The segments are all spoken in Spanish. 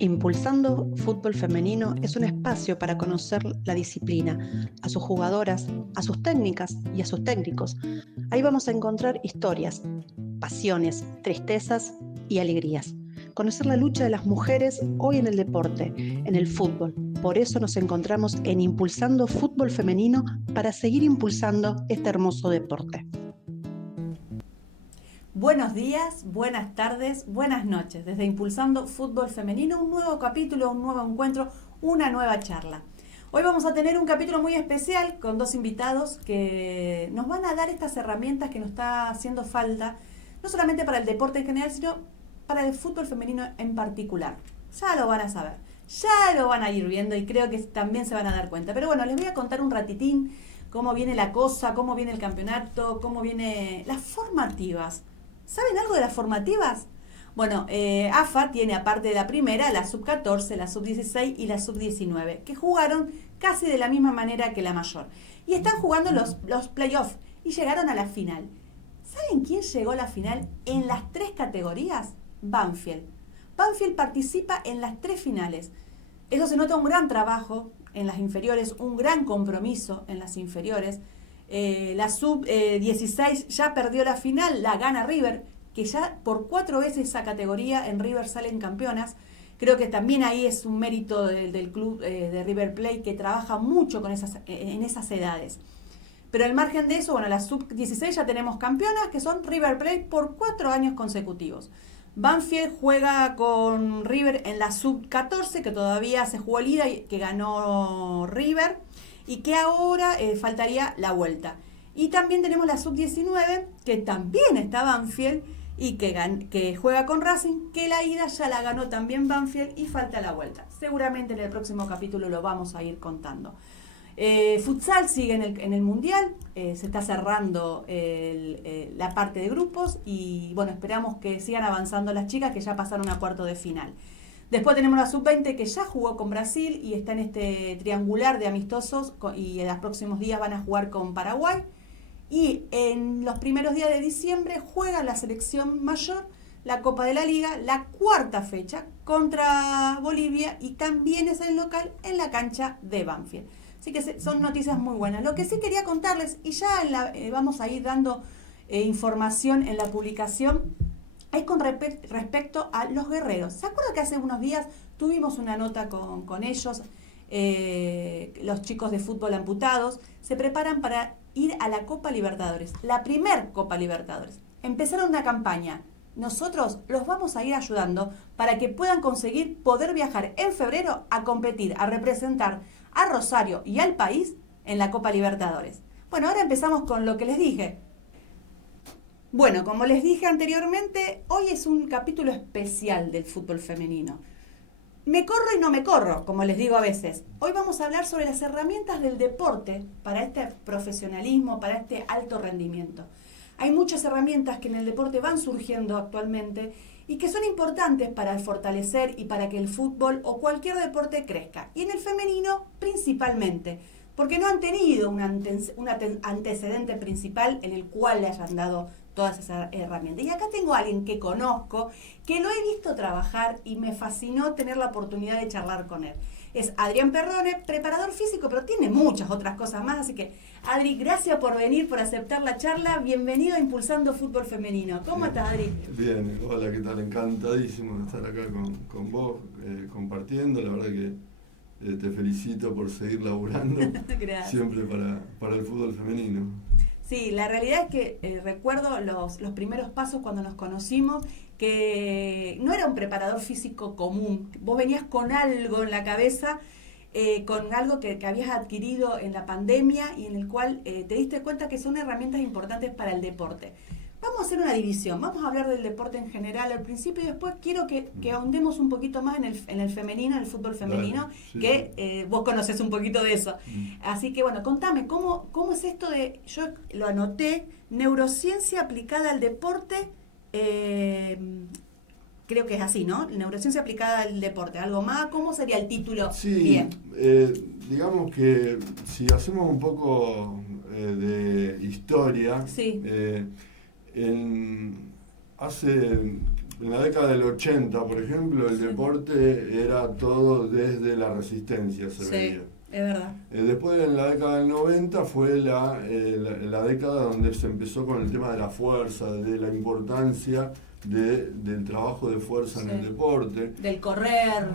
Impulsando Fútbol Femenino es un espacio para conocer la disciplina, a sus jugadoras, a sus técnicas y a sus técnicos. Ahí vamos a encontrar historias, pasiones, tristezas y alegrías. Conocer la lucha de las mujeres hoy en el deporte, en el fútbol. Por eso nos encontramos en Impulsando Fútbol Femenino para seguir impulsando este hermoso deporte. Buenos días, buenas tardes, buenas noches. Desde Impulsando Fútbol Femenino, un nuevo capítulo, un nuevo encuentro, una nueva charla. Hoy vamos a tener un capítulo muy especial con dos invitados que nos van a dar estas herramientas que nos está haciendo falta, no solamente para el deporte en general, sino para el fútbol femenino en particular. Ya lo van a saber, ya lo van a ir viendo y creo que también se van a dar cuenta. Pero bueno, les voy a contar un ratitín cómo viene la cosa, cómo viene el campeonato, cómo viene las formativas. ¿Saben algo de las formativas? Bueno, AFA tiene, aparte de la primera, la sub-14, la sub-16 y la sub-19, que jugaron casi de la misma manera que la mayor. Y están jugando los playoffs y llegaron a la final. ¿Saben quién llegó a la final en las tres categorías? Banfield. Banfield participa en las tres finales. Eso se nota un gran trabajo en las inferiores, un gran compromiso en las inferiores. La sub-16 ya perdió la final, la gana River, que ya por 4 veces esa categoría en River salen campeonas. Creo que también ahí es un mérito del club de River Plate, que trabaja mucho con en esas edades. Pero al margen de eso, bueno, la sub-16 ya tenemos campeonas, que son River Plate por 4 años consecutivos. Banfield juega con River en la sub-14, que todavía se jugó el ida y que ganó River, y que ahora faltaría la vuelta. Y también tenemos la sub-19, que también está Banfield y que juega con Racing, que la ida ya la ganó también Banfield y falta la vuelta. Seguramente en el próximo capítulo lo vamos a ir contando. Futsal sigue en el Mundial, se está cerrando la parte de grupos y bueno, esperamos que sigan avanzando las chicas que ya pasaron a cuarto de final. Después tenemos la sub-20 que ya jugó con Brasil y está en este triangular de amistosos y en los próximos días van a jugar con Paraguay. Y en los primeros días de diciembre juega la selección mayor, la Copa de la Liga, la cuarta fecha contra Bolivia y también es el local en la cancha de Banfield. Así que son noticias muy buenas. Lo que sí quería contarles, y ya vamos a ir dando información en la publicación, es con respecto a los guerreros. ¿Se acuerdan que hace unos días tuvimos una nota con ellos? Los chicos de fútbol amputados se preparan para ir a la Copa Libertadores, la primer Copa Libertadores. Empezaron una campaña. Nosotros los vamos a ir ayudando para que puedan conseguir poder viajar en febrero a competir, a representar a Rosario y al país en la Copa Libertadores. Bueno, ahora empezamos con lo que les dije. Bueno, como les dije anteriormente, hoy es un capítulo especial del fútbol femenino. Me corro y no me corro, como les digo a veces. Hoy vamos a hablar sobre las herramientas del deporte para este profesionalismo, para este alto rendimiento. Hay muchas herramientas que en el deporte van surgiendo actualmente y que son importantes para fortalecer y para que el fútbol o cualquier deporte crezca. Y en el femenino principalmente, porque no han tenido un antecedente principal en el cual le hayan dado todas esas herramientas. Y acá tengo a alguien que conozco, que lo he visto trabajar y me fascinó tener la oportunidad de charlar con él. Es Adrián Perrone, preparador físico, pero tiene muchas otras cosas más. Así que, Adri, gracias por venir, por aceptar la charla. Bienvenido a Impulsando Fútbol Femenino. ¿Cómo estás, Adri? Bien, hola, ¿qué tal? Encantadísimo de estar acá con vos, compartiendo. La verdad que te felicito por seguir laburando. Siempre para el fútbol femenino. Sí, la realidad es que recuerdo los primeros pasos cuando nos conocimos, que no era un preparador físico común. Vos venías con algo en la cabeza, con algo que habías adquirido en la pandemia y en el cual te diste cuenta que son herramientas importantes para el deporte. Vamos a hacer una división, vamos a hablar del deporte en general al principio y después quiero que ahondemos un poquito más en el femenino, en el fútbol femenino, Dale, sí. que vos conocés un poquito de eso. Así que bueno, contame, ¿cómo es esto de, yo lo anoté, neurociencia aplicada al deporte? Creo que es así, ¿no? Neurociencia aplicada al deporte. ¿Algo más? ¿Cómo sería el título? Sí, bien. Digamos que si hacemos un poco de historia, Sí. hace en la década del 80, por ejemplo, el deporte era todo desde la resistencia, se veía. Es verdad. Después, en la década del 90, fue la década donde se empezó con el tema de la fuerza, de la importancia del trabajo de fuerza en el deporte. Del correr.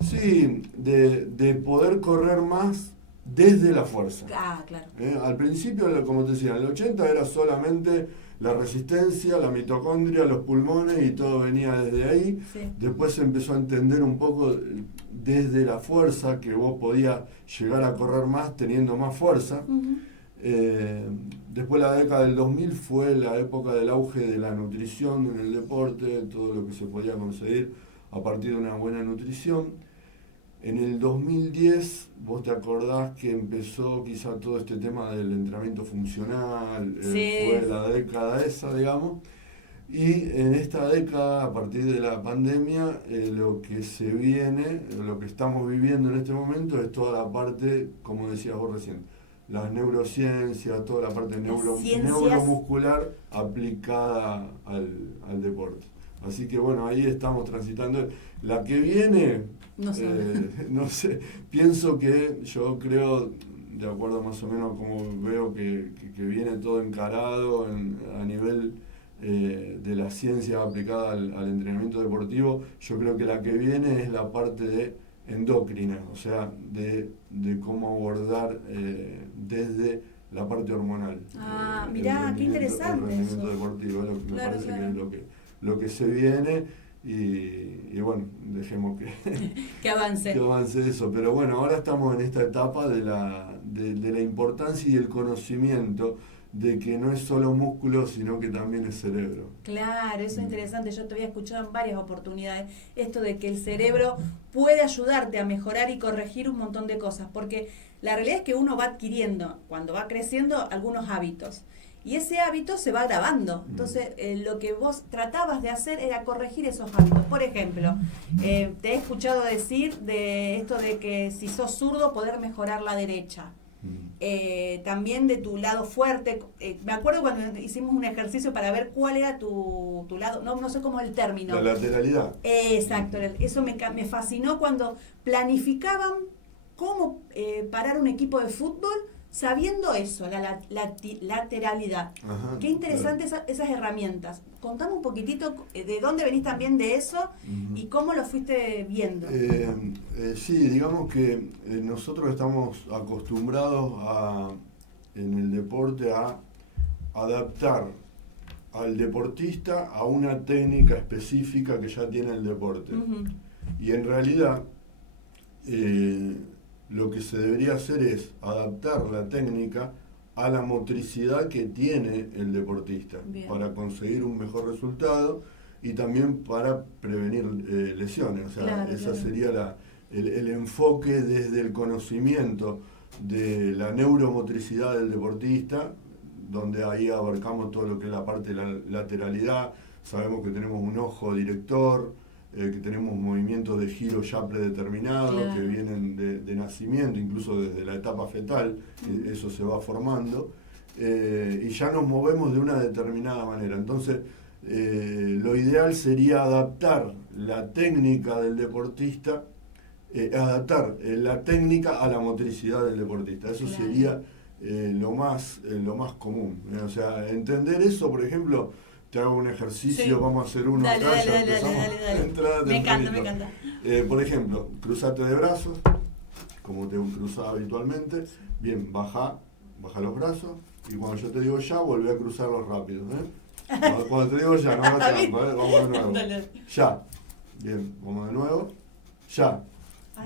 Sí, de poder correr más desde la fuerza. Claro. Al principio, como te decía, en el 80 era solamente la resistencia, la mitocondria, los pulmones y todo venía desde ahí. Sí. Después se empezó a entender un poco desde la fuerza que vos podías llegar a correr más teniendo más fuerza. Uh-huh. Después la década del 2000 fue la época del auge de la nutrición en el deporte, todo lo que se podía conseguir a partir de una buena nutrición. En el 2010, vos te acordás que empezó quizá todo este tema del entrenamiento funcional, fue la década esa, digamos, y en esta década, a partir de la pandemia, lo que se viene, lo que estamos viviendo en este momento es toda la parte, como decías vos recién, las neurociencias, toda la parte neuromuscular aplicada al deporte. Así que bueno, ahí estamos transitando. La que viene, no sé, pienso que yo creo, de acuerdo más o menos como veo que viene todo encarado a nivel de la ciencia aplicada al entrenamiento deportivo, yo creo que la que viene es la parte de endocrina, o sea, de cómo abordar desde la parte hormonal. Mirá, qué interesante el rendimiento deportivo, me parece que es lo que se viene y bueno, dejemos que avance. Que avance eso. Pero bueno, ahora estamos en esta etapa de la importancia y el conocimiento de que no es solo músculo, sino que también es cerebro. Claro, eso es interesante. Yo te había escuchado en varias oportunidades esto de que el cerebro puede ayudarte a mejorar y corregir un montón de cosas, porque la realidad es que uno va adquiriendo, cuando va creciendo, algunos hábitos. Y ese hábito se va grabando. Entonces, lo que vos tratabas de hacer era corregir esos hábitos. Por ejemplo, te he escuchado decir de esto de que si sos zurdo, poder mejorar la derecha. También de tu lado fuerte. Me acuerdo cuando hicimos un ejercicio para ver cuál era tu lado, no sé cómo es el término. La lateralidad. Exacto. Eso me fascinó cuando planificaban cómo parar un equipo de fútbol sabiendo eso, la lateralidad. Ajá, qué interesante esas herramientas. Contame un poquitito de dónde venís también de eso y cómo lo fuiste viendo. Sí, digamos que nosotros estamos acostumbrados en el deporte a adaptar al deportista a una técnica específica que ya tiene el deporte. Uh-huh. Y en realidad lo que se debería hacer es adaptar la técnica a la motricidad que tiene el deportista. Bien. Para conseguir un mejor resultado y también para prevenir lesiones. O sea, ese sería el enfoque desde el conocimiento de la neuromotricidad del deportista, donde ahí abarcamos todo lo que es la parte de la lateralidad. Sabemos que tenemos un ojo director, que tenemos movimientos de giro ya predeterminados, que vienen de nacimiento, incluso desde la etapa fetal, eso se va formando, y ya nos movemos de una determinada manera. Entonces, lo ideal sería adaptar la técnica del deportista, adaptar la técnica a la motricidad del deportista. Eso sería lo más común. O sea, entender eso, por ejemplo, te hago un ejercicio, vamos a hacer uno acá, dale. Me encanta. Por ejemplo, cruzate de brazos, como te cruzaba habitualmente. Bien, baja los brazos y cuando yo te digo ya, volví a cruzarlos rápido. Cuando te digo ya, no hagas trampa, vamos de nuevo. Ya. Bien, vamos de nuevo. Ya.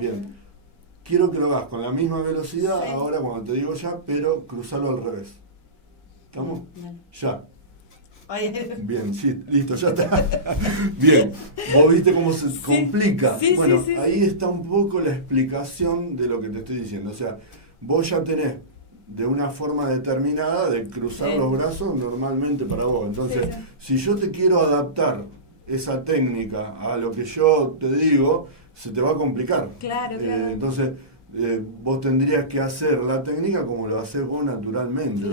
Bien. Quiero que lo hagas con la misma velocidad ahora cuando te digo ya, pero cruzarlo al revés. ¿Estamos? Ya. Bien, sí, listo, ya está. Bien, vos viste cómo se complica. Bueno, ahí está un poco la explicación de lo que te estoy diciendo. O sea, vos ya tenés de una forma determinada de cruzar los brazos normalmente para vos. Entonces, si yo te quiero adaptar esa técnica a lo que yo te digo, se te va a complicar. Claro. Entonces, vos tendrías que hacer la técnica como lo haces vos naturalmente.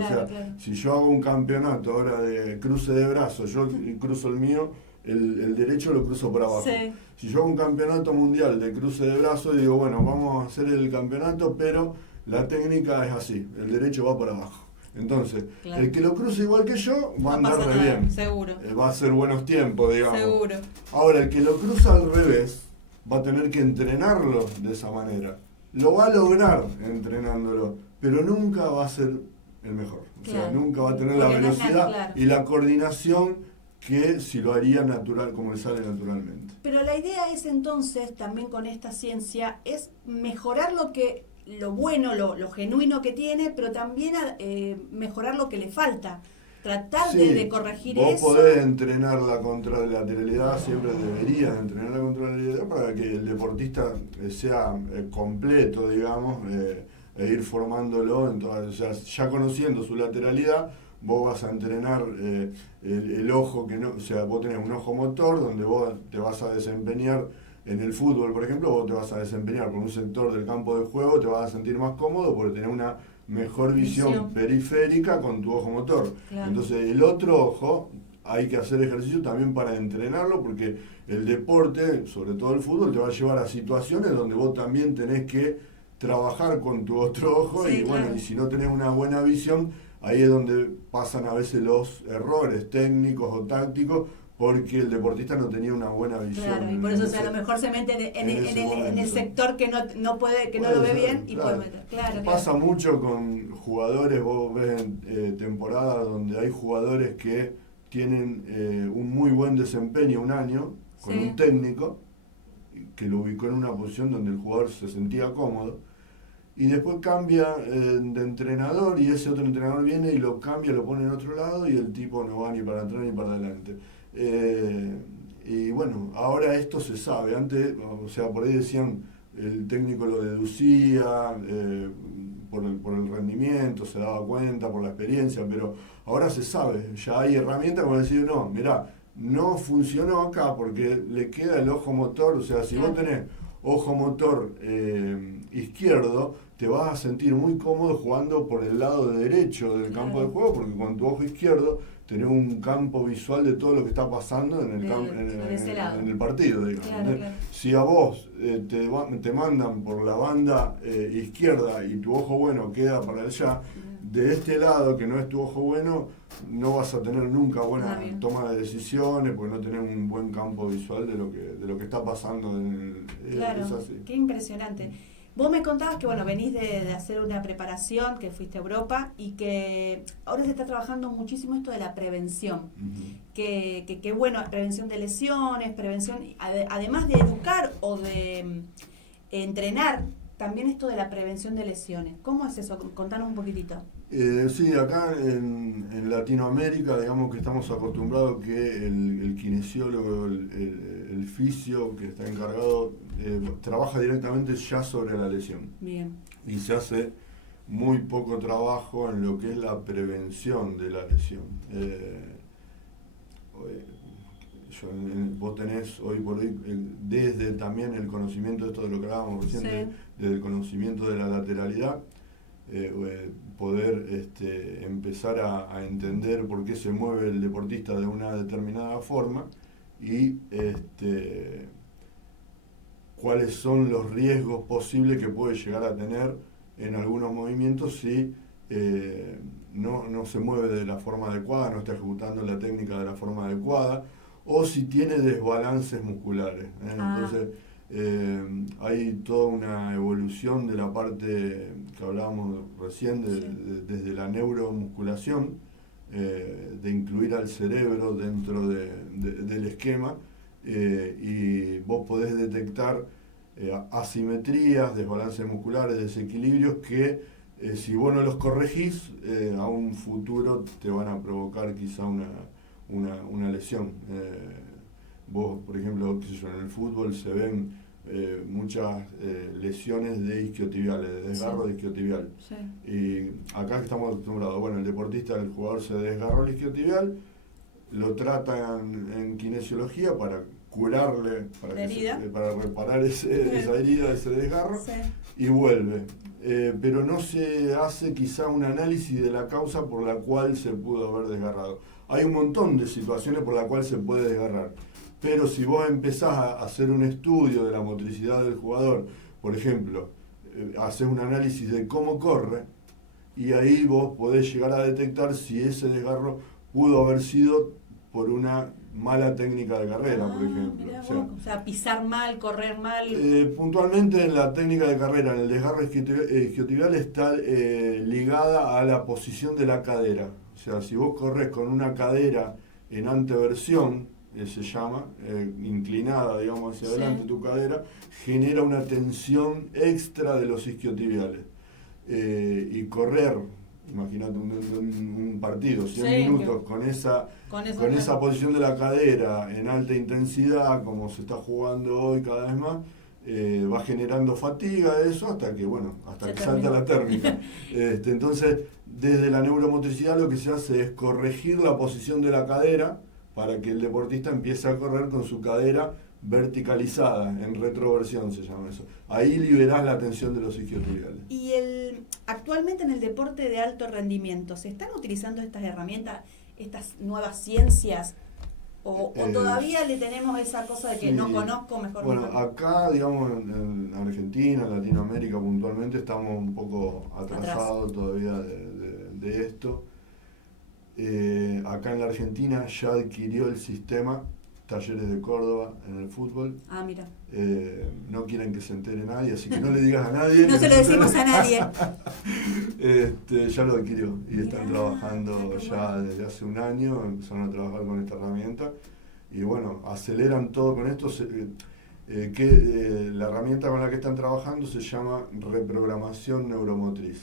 Si yo hago un campeonato ahora de cruce de brazos, yo cruzo el mío el derecho lo cruzo por abajo. Sí. Si yo hago un campeonato mundial de cruce de brazos, digo, bueno, vamos a hacer el campeonato, pero la técnica es así, el derecho va por abajo. Entonces, Claro. el que lo cruce igual que yo va a andar pasa re nada, bien. seguro. Va a hacer buenos tiempos, digamos. Seguro. Ahora, el que lo cruza al revés va a tener que entrenarlo de esa manera. Lo va a lograr entrenándolo, pero nunca va a ser el mejor. O sea, Claro. nunca va a tener la Porque no es velocidad claro. y la coordinación que si lo haría natural, como le sale naturalmente. Pero la idea es entonces, también con esta ciencia, es mejorar lo bueno, lo genuino que tiene, pero también mejorar lo que le falta. Tratar Sí, de corregir vos eso. podés entrenar la contralateralidad, siempre deberías entrenar la contralateralidad para que el deportista sea completo, digamos, e ir formándolo. Entonces, o sea, ya conociendo su lateralidad, vos vas a entrenar el ojo, que no, o sea, vos tenés un ojo motor donde vos te vas a desempeñar en el fútbol, por ejemplo, vos te vas a desempeñar por un sector del campo de juego, te vas a sentir más cómodo porque tenés una mejor visión periférica con tu ojo motor. Claro. Entonces el otro ojo hay que hacer ejercicio también para entrenarlo, porque el deporte, sobre todo el fútbol, te va a llevar a situaciones donde vos también tenés que trabajar con tu otro ojo. Sí, Y bueno, claro. y si no tenés una buena visión, ahí es donde pasan a veces los errores técnicos o tácticos, porque el deportista no tenía una buena visión. Claro, y por eso, o sea, a lo mejor se mete en el sector que no puede, que no lo ve bien y claro. puede meter. Claro, Pasa claro. mucho con jugadores, vos ves temporadas donde hay jugadores que tienen un muy buen desempeño un año con Sí. un técnico que lo ubicó en una posición donde el jugador se sentía cómodo, y después cambia de entrenador y ese otro entrenador viene y lo cambia, lo pone en otro lado y el tipo no va ni para atrás ni para adelante. Y bueno, ahora esto se sabe. Antes, o sea, por ahí decían, el técnico lo deducía por el rendimiento, se daba cuenta, por la experiencia, pero ahora se sabe, ya hay herramientas como decir, no, mirá, no funcionó acá porque le queda el ojo motor, o sea, si vos tenés ojo motor izquierdo, te vas a sentir muy cómodo jugando por el lado derecho del campo de juego, porque con tu ojo izquierdo tenés un campo visual de todo lo que está pasando en el partido, digamos. Claro, claro. Si a vos te mandan por la banda izquierda y tu ojo bueno queda para allá, de este lado, que no es tu ojo bueno, no vas a tener nunca buena toma de decisiones, porque no tenés un buen campo visual de lo que está pasando Claro, es así. Qué impresionante. Vos me contabas que venís de hacer una preparación, que fuiste a Europa y que ahora se está trabajando muchísimo esto de la prevención. Uh-huh. Que bueno, prevención de lesiones, prevención, además de educar o de entrenar, también esto de la prevención de lesiones. ¿Cómo es eso? Contanos un poquitito. Sí, acá en Latinoamérica, digamos que estamos acostumbrados que el kinesiólogo, el fisio que está encargado, trabaja directamente ya sobre la lesión. Bien. Y se hace muy poco trabajo en lo que es la prevención de la lesión. Vos tenés hoy por hoy, desde también el conocimiento de esto de lo que hablábamos recién, desde el conocimiento de la lateralidad, poder empezar a entender por qué se mueve el deportista de una determinada forma y cuáles son los riesgos posibles que puede llegar a tener en algunos movimientos si no se mueve de la forma adecuada, no está ejecutando la técnica de la forma adecuada, o si tiene desbalances musculares. Entonces, hay toda una evolución de la parte que hablábamos recién, desde la neuromusculación, de incluir al cerebro dentro del esquema, y vos podés detectar asimetrías, desbalances musculares, desequilibrios que si vos no los corregís, a un futuro te van a provocar quizá una lesión. Vos, por ejemplo, qué sé yo, en el fútbol se ven muchas lesiones de isquiotibiales, de desgarro de isquiotibial. Sí. Y acá estamos acostumbrados, bueno, el deportista, el jugador se desgarró el isquiotibial, lo tratan en kinesiología para curarle, para reparar esa herida, ese desgarro, y vuelve. Pero no se hace quizá un análisis de la causa por la cual se pudo haber desgarrado. Hay un montón de situaciones por las cuales se puede desgarrar, Pero si vos empezás a hacer un estudio de la motricidad del jugador, por ejemplo, haces un análisis de cómo corre, y ahí vos podés llegar a detectar si ese desgarro pudo haber sido por una mala técnica de carrera, por ejemplo. O sea, pisar mal, correr mal. Puntualmente en la técnica de carrera, en el desgarro isquiotibial está ligada a la posición de la cadera. O sea, si vos corres con una cadera en anteversión, se llama, inclinada, digamos, hacia adelante tu cadera, genera una tensión extra de los isquiotibiales. Y correr, imagínate un partido, 100 minutos con esa posición de la cadera en alta intensidad, como se está jugando hoy cada vez más, va generando fatiga eso hasta que salta la térmica. Entonces, desde la neuromotricidad lo que se hace es corregir la posición de la cadera para que el deportista empiece a correr con su cadera verticalizada, en retroversión se llama eso. Ahí liberás la tensión de los isquiotibiales. Y actualmente en el deporte de alto rendimiento, ¿se están utilizando estas herramientas, estas nuevas ciencias? ¿O todavía le tenemos esa cosa de que no conozco mejor? Bueno, acá, digamos, en Argentina, en Latinoamérica puntualmente, estamos un poco atrasados todavía de esto. Acá en la Argentina ya adquirió el sistema Talleres de Córdoba en el fútbol. Ah, mira. No quieren que se entere nadie, así que no le digas a nadie. No se lo decimos a nadie. Ya lo adquirió y están trabajando ya desde hace un año, empezaron a trabajar con esta herramienta y bueno, aceleran todo con esto. La herramienta con la que están trabajando se llama reprogramación neuromotriz.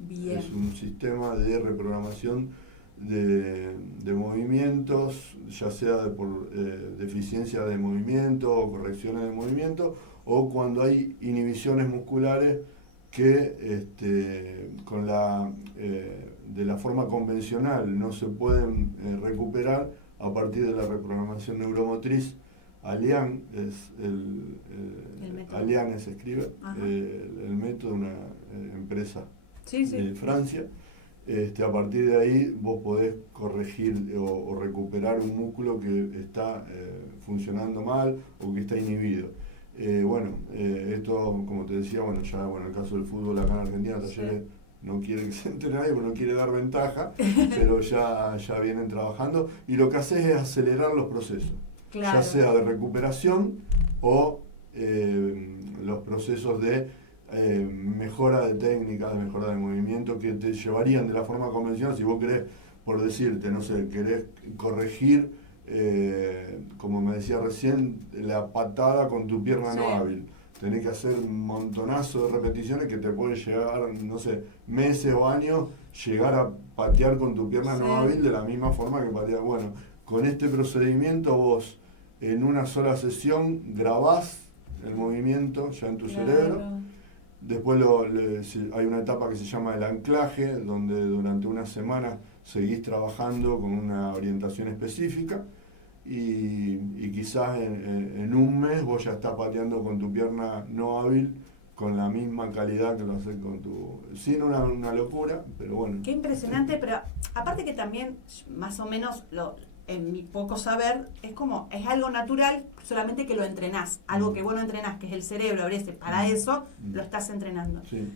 Bien. Es un sistema de reprogramación de movimientos, ya sea por deficiencia de movimiento o correcciones de movimiento, o cuando hay inhibiciones musculares que de la forma convencional no se pueden recuperar a partir de la reprogramación neuromotriz. Alian Alian se escribe, el método de una empresa de Francia. A partir de ahí vos podés corregir o recuperar un músculo que está funcionando mal o que está inhibido. Esto, como te decía, en el caso del fútbol acá en Argentina, Talleres no quiere que se entere nadie porque no quiere dar ventaja, pero ya vienen trabajando y lo que haces es acelerar los procesos, ya sea de recuperación o los procesos de mejora de técnica, de mejora de movimiento que te llevarían de la forma convencional. Si vos querés, por decirte, querés corregir, como me decía recién, la patada con tu pierna no hábil. Tenés que hacer un montonazo de repeticiones que te pueden llegar, meses o años, llegar a patear con tu pierna no hábil de la misma forma que patear. Bueno, con este procedimiento vos en una sola sesión grabás el movimiento ya en tu cerebro. Después hay una etapa que se llama el anclaje, donde durante una semana seguís trabajando con una orientación específica y quizás en un mes vos ya estás pateando con tu pierna no hábil con la misma calidad que lo haces con tu... Sin una locura, pero bueno. Qué impresionante, pero aparte que también, más o menos, en mi poco saber, es algo natural, solamente que lo entrenás. Algo que vos no entrenás, que es el cerebro, para eso lo estás entrenando. Sí.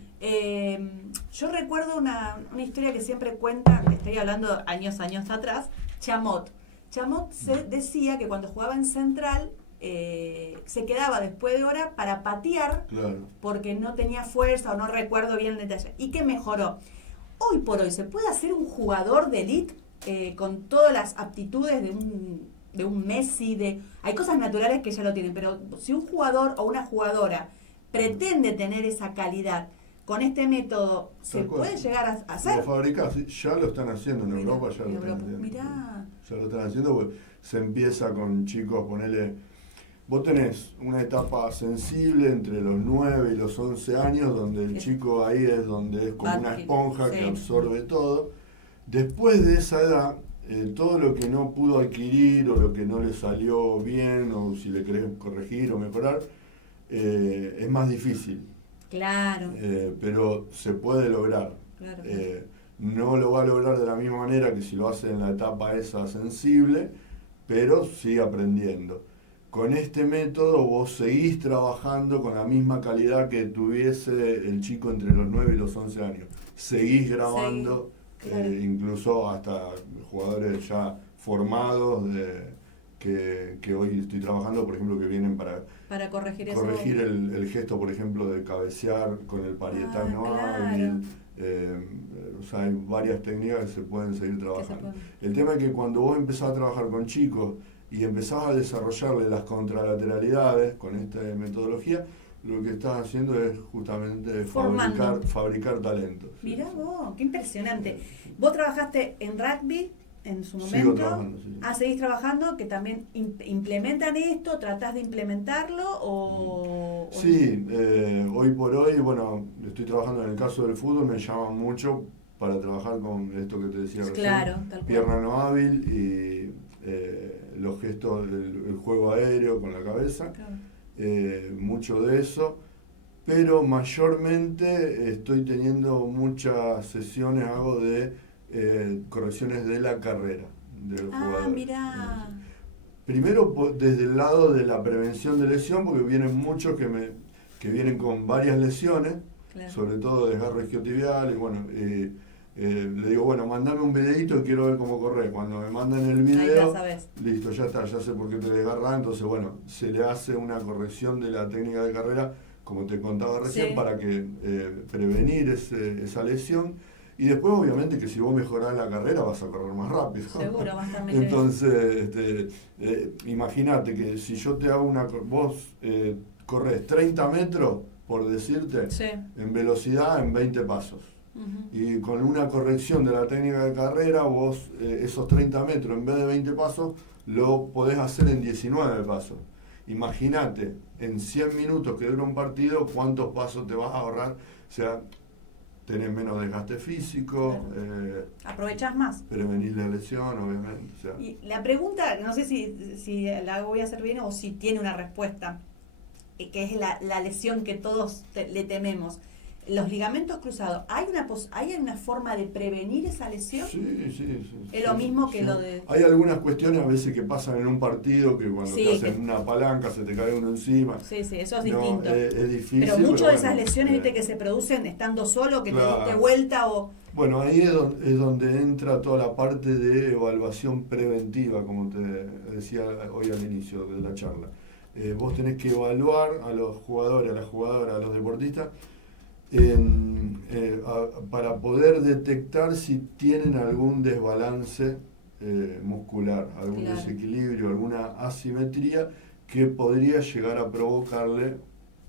Yo recuerdo una historia que siempre cuenta, estoy hablando años atrás, Chamot. Chamot decía que cuando jugaba en Central, se quedaba después de hora para patear, porque no tenía fuerza o no recuerdo bien el detalle, y que mejoró. Hoy por hoy, ¿se puede hacer un jugador de elite con todas las aptitudes de un Messi? Hay cosas naturales que ya lo tienen, pero si un jugador o una jugadora pretende tener esa calidad con este método, ¿se puede llegar a hacer? Lo fabricás, ya lo están haciendo en Europa, ya lo están haciendo. Ya lo están haciendo, porque se empieza con chicos, vos tenés una etapa sensible entre los 9 y los 11 años, donde el chico ahí es donde es como una esponja que absorbe todo. Después de esa edad, todo lo que no pudo adquirir o lo que no le salió bien, o si le querés corregir o mejorar, es más difícil. Claro. Pero se puede lograr. Claro. No lo va a lograr de la misma manera que si lo hace en la etapa esa sensible, pero sigue aprendiendo. con este método vos seguís trabajando con la misma calidad que tuviese el chico entre los 9 y los 11 años. Seguís grabando, claro. incluso hasta jugadores ya formados que hoy estoy trabajando, por ejemplo, que vienen para corregir el gesto, por ejemplo, de cabecear con el parietano hábil. O sea, hay varias técnicas que se pueden seguir trabajando. El tema es que cuando vos empezás a trabajar con chicos y empezás a desarrollarle las contralateralidades con esta metodología, lo que estás haciendo es justamente fabricar talentos. Mirá vos, qué impresionante. Vos trabajaste en rugby en su momento. Sigo trabajando, sí. Seguís trabajando, que también implementan esto, ¿tratás de implementarlo o...? Sí, hoy por hoy, bueno, estoy trabajando en el caso del fútbol, me llaman mucho para trabajar con esto que te decía recién, claro, tal pierna no hábil y los gestos, el juego aéreo con la cabeza, claro. Mucho de eso, pero mayormente estoy teniendo muchas sesiones, hago de correcciones de la carrera del jugador. Mirá. Primero desde el lado de la prevención de lesión, porque vienen muchos que vienen con varias lesiones, claro. Sobre todo desgarro isquiotibial, y bueno, le digo, bueno, mandame un videito y quiero ver cómo correr. Cuando me mandan el video, listo, ya está, ya sé por qué te desgarra. Entonces, bueno, se le hace una corrección de la técnica de carrera, como te contaba recién, para que prevenir esa lesión. Y después, obviamente, que si vos mejorás la carrera, vas a correr más rápido. Seguro, vas a estar mejor. Entonces, imagínate que si yo te hago vos corres 30 metros, por decirte, en velocidad en 20 pasos. Y con una corrección de la técnica de carrera, vos esos 30 metros, en vez de 20 pasos, lo podés hacer en 19 pasos. Imagínate, en 100 minutos que dura un partido, cuántos pasos te vas a ahorrar. O sea, tenés menos desgaste físico. Claro. Aprovechás más. Prevenís la lesión, obviamente. O sea. Y la pregunta, no sé si la voy a hacer bien o si tiene una respuesta, que es la lesión que todos le tememos. Los ligamentos cruzados, ¿hay una forma de prevenir esa lesión? Sí. Es lo mismo que lo de... Hay algunas cuestiones a veces que pasan en un partido, que cuando te hacen una palanca se te cae uno encima. Sí, eso es distinto. Es difícil. Pero muchas de esas lesiones, viste, que se producen estando solo, que claro. Te diste vuelta o... Bueno, ahí es donde entra toda la parte de evaluación preventiva, como te decía hoy al inicio de la charla. Vos tenés que evaluar a los jugadores, a las jugadoras, a los deportistas, para poder detectar si tienen algún desbalance muscular, algún desequilibrio, alguna asimetría que podría llegar a provocarle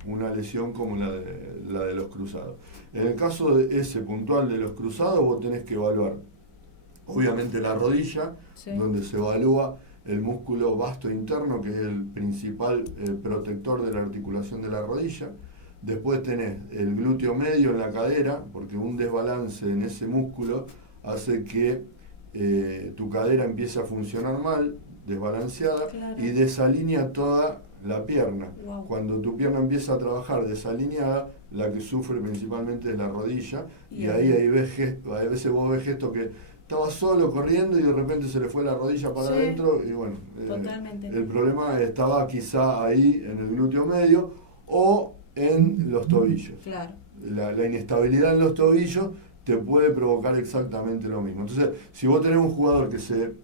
una lesión como la de los cruzados. En el caso de ese puntual de los cruzados, vos tenés que evaluar obviamente la rodilla, donde se evalúa el músculo vasto interno, que es el principal protector de la articulación de la rodilla. Después tenés el glúteo medio en la cadera, porque un desbalance en ese músculo hace que tu cadera empiece a funcionar mal, desbalanceada, y desalinea toda la pierna. Wow. Cuando tu pierna empieza a trabajar desalineada, la que sufre principalmente es la rodilla, y ahí a veces vos ves gestos que estaba solo corriendo y de repente se le fue la rodilla para adentro, y bueno, el problema estaba quizá ahí en el glúteo medio o en los tobillos. Claro. La inestabilidad en los tobillos te puede provocar exactamente lo mismo. Entonces, si vos tenés un jugador que se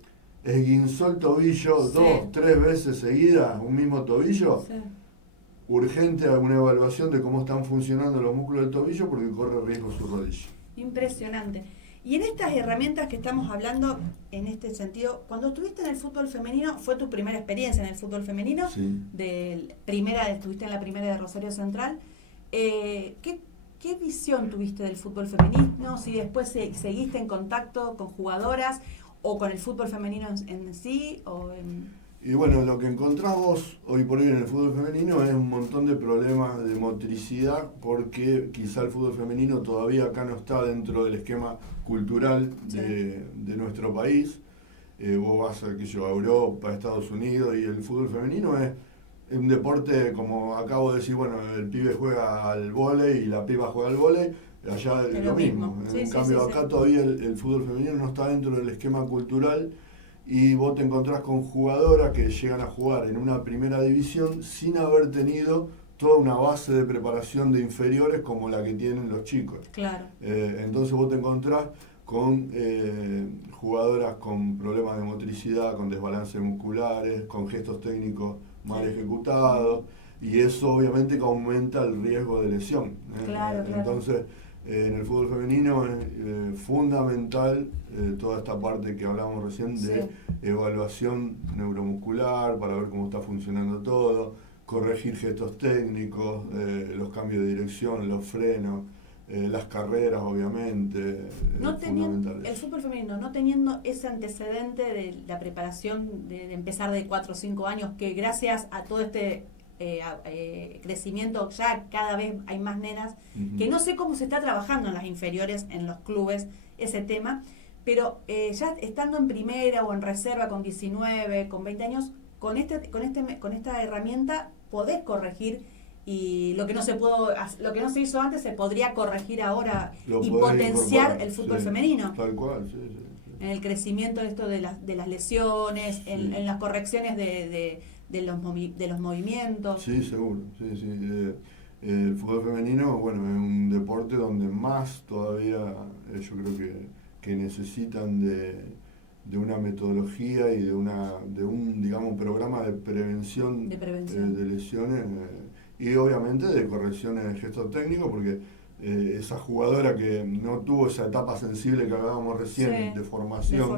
esguinzó el tobillo 2-3 veces seguidas, un mismo tobillo, urgente alguna evaluación de cómo están funcionando los músculos del tobillo, porque corre riesgo su rodilla. Impresionante. Y en estas herramientas que estamos hablando, en este sentido, cuando estuviste en el fútbol femenino, ¿fue tu primera experiencia en el fútbol femenino? Sí. Estuviste en la primera de Rosario Central. ¿Qué visión tuviste del fútbol femenino? Si después seguiste en contacto con jugadoras o con el fútbol femenino en sí, Y bueno, lo que encontrás vos hoy por hoy en el fútbol femenino es un montón de problemas de motricidad, porque quizá el fútbol femenino todavía acá no está dentro del esquema cultural de nuestro país. Vos vas a Europa, a Estados Unidos, y el fútbol femenino es un deporte, como acabo de decir, bueno, el pibe juega al vóley y la piba juega al vóley, allá es lo mismo. En cambio acá todavía el fútbol femenino no está dentro del esquema cultural. y vos te encontrás con jugadoras que llegan a jugar en una primera división sin haber tenido toda una base de preparación de inferiores como la que tienen los chicos. Claro. Entonces vos te encontrás con jugadoras con problemas de motricidad, con desbalances musculares, con gestos técnicos mal ejecutados, y eso obviamente que aumenta el riesgo de lesión. Claro. Entonces, en el fútbol femenino es fundamental toda esta parte que hablábamos recién de evaluación neuromuscular para ver cómo está funcionando todo, corregir gestos técnicos, los cambios de dirección, los frenos, las carreras obviamente. No teniendo, el fútbol femenino, no teniendo ese antecedente de la preparación de empezar de 4 o 5 años, que gracias a todo este crecimiento ya cada vez hay más nenas, que no sé cómo se está trabajando en las inferiores, en los clubes, ese tema, pero ya estando en primera o en reserva con 19, con 20 años, con esta herramienta podés corregir, y lo que no se hizo antes se podría corregir ahora y potenciar el fútbol femenino. Tal cual, sí. En el crecimiento de esto de las lesiones, en las correcciones de los movimientos. Sí, seguro. Sí. El fútbol femenino, bueno, es un deporte donde más todavía yo creo que necesitan de una metodología y de un digamos, programa de prevención. De lesiones y obviamente de correcciones de gestos técnicos, porque esa jugadora que no tuvo esa etapa sensible que hablábamos recién de formación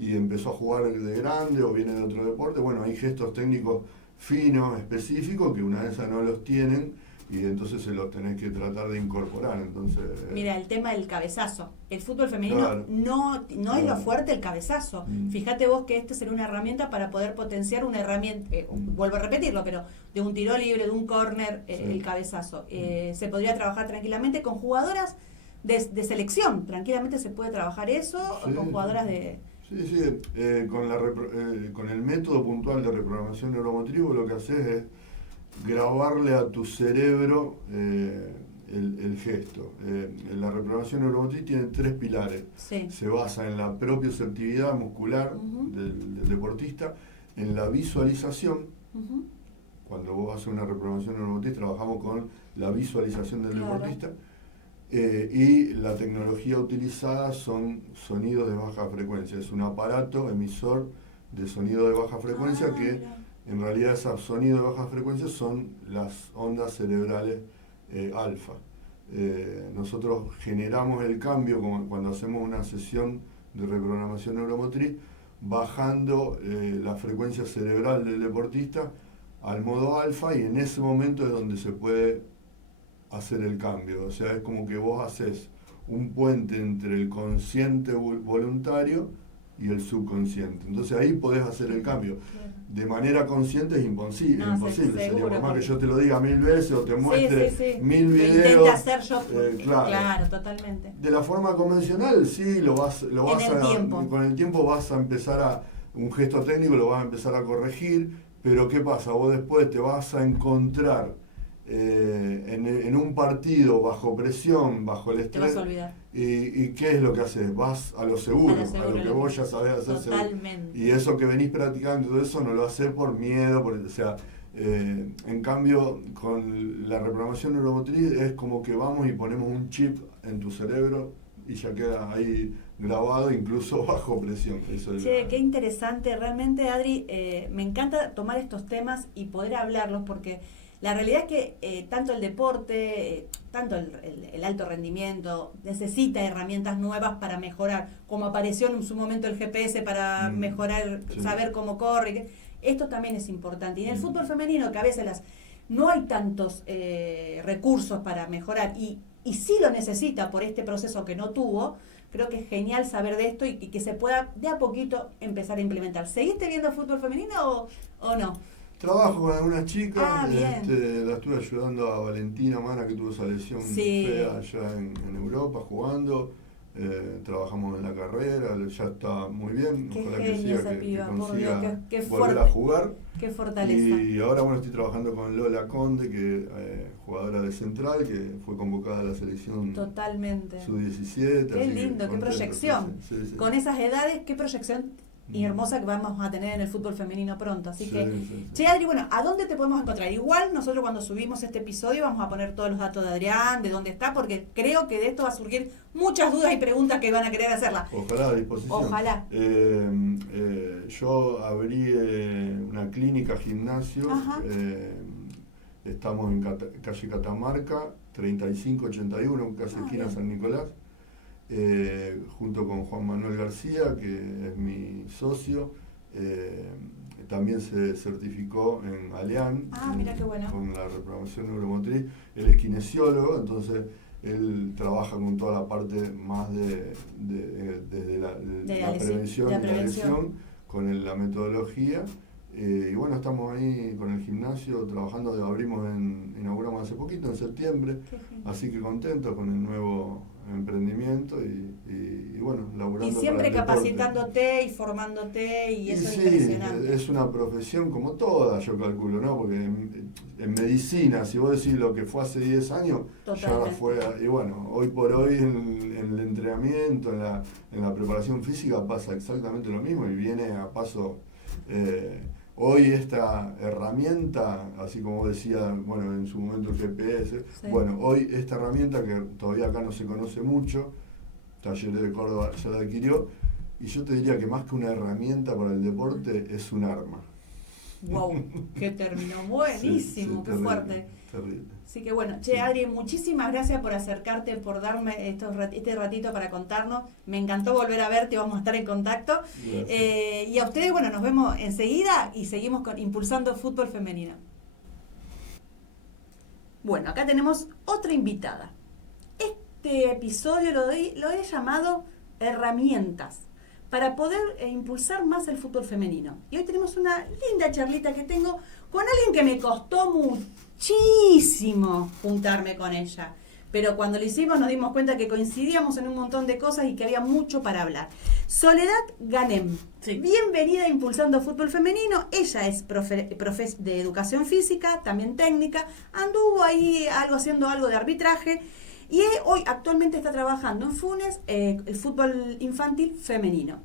y empezó a jugar de grande o viene de otro deporte, bueno, hay gestos técnicos finos, específicos, que una de esas no los tienen y entonces se los tenés que tratar de incorporar. Entonces, mira, el tema del cabezazo. El fútbol femenino no es lo fuerte el cabezazo. Fíjate vos que será una herramienta para poder potenciar una herramienta, vuelvo a repetirlo, pero de un tiro libre, de un córner, el cabezazo. Se podría trabajar tranquilamente con jugadoras de selección. Tranquilamente se puede trabajar eso con jugadoras de... Sí, con el método puntual de reprogramación neuromotriz lo que haces es grabarle a tu cerebro el gesto. La reprogramación neuromotriz tiene 3 pilares. Se basa en la propioceptividad muscular del deportista, en la visualización. Cuando vos haces una reprogramación neuromotriz trabajamos con la visualización del deportista, y la tecnología utilizada son sonidos de baja frecuencia. Es un aparato emisor de sonido de baja frecuencia en realidad esos sonidos de baja frecuencia son las ondas cerebrales alfa. Nosotros generamos el cambio cuando hacemos una sesión de reprogramación neuromotriz, bajando la frecuencia cerebral del deportista al modo alfa, y en ese momento es donde se puede hacer el cambio. O sea, es como que vos haces un puente entre el consciente voluntario y el subconsciente. Entonces ahí podés hacer el cambio. De manera consciente es imposible. Sería por más que yo te lo diga 1000 veces o te muestre 1000 videos. Hacer yo. Claro, totalmente. De la forma convencional, sí, con el tiempo vas a empezar un gesto técnico lo vas a empezar a corregir, pero ¿qué pasa? Vos después te vas a encontrar en un partido bajo presión, bajo el estrés. Te vas a olvidar. ¿Y qué es lo que haces? Vas a lo seguro, a lo que vos ya sabés hacer. Totalmente. Y eso que venís practicando, todo eso no lo haces por miedo, en cambio con la reprogramación neuromotriz es como que vamos y ponemos un chip en tu cerebro y ya queda ahí grabado, incluso bajo presión. Qué interesante, realmente, Adri, me encanta tomar estos temas y poder hablarlos, porque la realidad es que tanto el deporte, tanto el alto rendimiento, necesita herramientas nuevas para mejorar, como apareció en su momento el GPS para mejorar, saber cómo corre. Esto también es importante. Y en el fútbol femenino, que a veces no hay tantos recursos para mejorar, y sí lo necesita por este proceso que no tuvo, creo que es genial saber de esto y que se pueda de a poquito empezar a implementar. ¿Seguiste viendo fútbol femenino o no? Trabajo con algunas chicas, la estuve ayudando a Valentina Mana, que tuvo esa lesión fea allá en Europa jugando. Trabajamos en la carrera, ya está muy bien. Qué ojalá genio esa que piba, consiga por Dios, qué volver a jugar. Qué fortaleza. Y ahora estoy trabajando con Lola Conde, que jugadora de Central, que fue convocada a la selección. Totalmente. Sub-17. Qué lindo, qué proyección. Sí. Con esas edades, qué proyección y hermosa que vamos a tener en el fútbol femenino pronto. Así Sí, que, sí. che, Adri, bueno, ¿a dónde te podemos encontrar? Igual nosotros cuando subimos este episodio vamos a poner todos los datos de Adrián, de dónde está, porque creo que de esto va a surgir muchas dudas y preguntas que van a querer hacerla. Ojalá a disposición. Ojalá. Yo abrí una clínica gimnasio. Ajá. Estamos en calle Catamarca, 3581, casi esquina bien. San Nicolás. Junto con Juan Manuel García, que es mi socio. También se certificó en Alian, Mira qué bueno. con la reprogramación neuromotriz. Él es kinesiólogo, entonces él trabaja con toda la parte más desde la prevención y la lesión, con la metodología. Y bueno, estamos ahí con el gimnasio trabajando, inauguramos hace poquito, en septiembre, así que contentos con el nuevo emprendimiento y bueno, laburando. Y siempre para el capacitándote y formándote y eso sí, es impresionante. Es una profesión como toda, yo calculo, ¿no? Porque en medicina, si vos decís lo que fue hace 10 años, Totalmente. ya fue, y bueno, hoy por hoy en el entrenamiento, en la preparación física pasa exactamente lo mismo y viene a paso. Hoy esta herramienta, así como decía, bueno, en su momento el GPS, Sí. bueno, hoy esta herramienta que todavía acá no se conoce mucho, Talleres de Córdoba ya la adquirió, y yo te diría que más que una herramienta para el deporte, es un arma. Wow, qué término buenísimo, qué terrible, fuerte. Terrible. Así que bueno, che, Adri, muchísimas gracias por acercarte, por darme este ratito para contarnos. Me encantó volver a verte, vamos a estar en contacto. Y a ustedes, bueno, nos vemos enseguida y seguimos impulsando fútbol femenino. Bueno, acá tenemos otra invitada. Este episodio lo he llamado Herramientas para poder impulsar más el fútbol femenino. Y hoy tenemos una linda charlita que tengo con alguien que me costó muchísimo juntarme con ella. Pero cuando lo hicimos nos dimos cuenta que coincidíamos en un montón de cosas y que había mucho para hablar. Soledad Ganem, Sí. Bienvenida a Impulsando Fútbol Femenino. Ella es profe de educación física, también técnica. Anduvo ahí haciendo algo de arbitraje. Y hoy actualmente está trabajando en Funes el fútbol infantil femenino.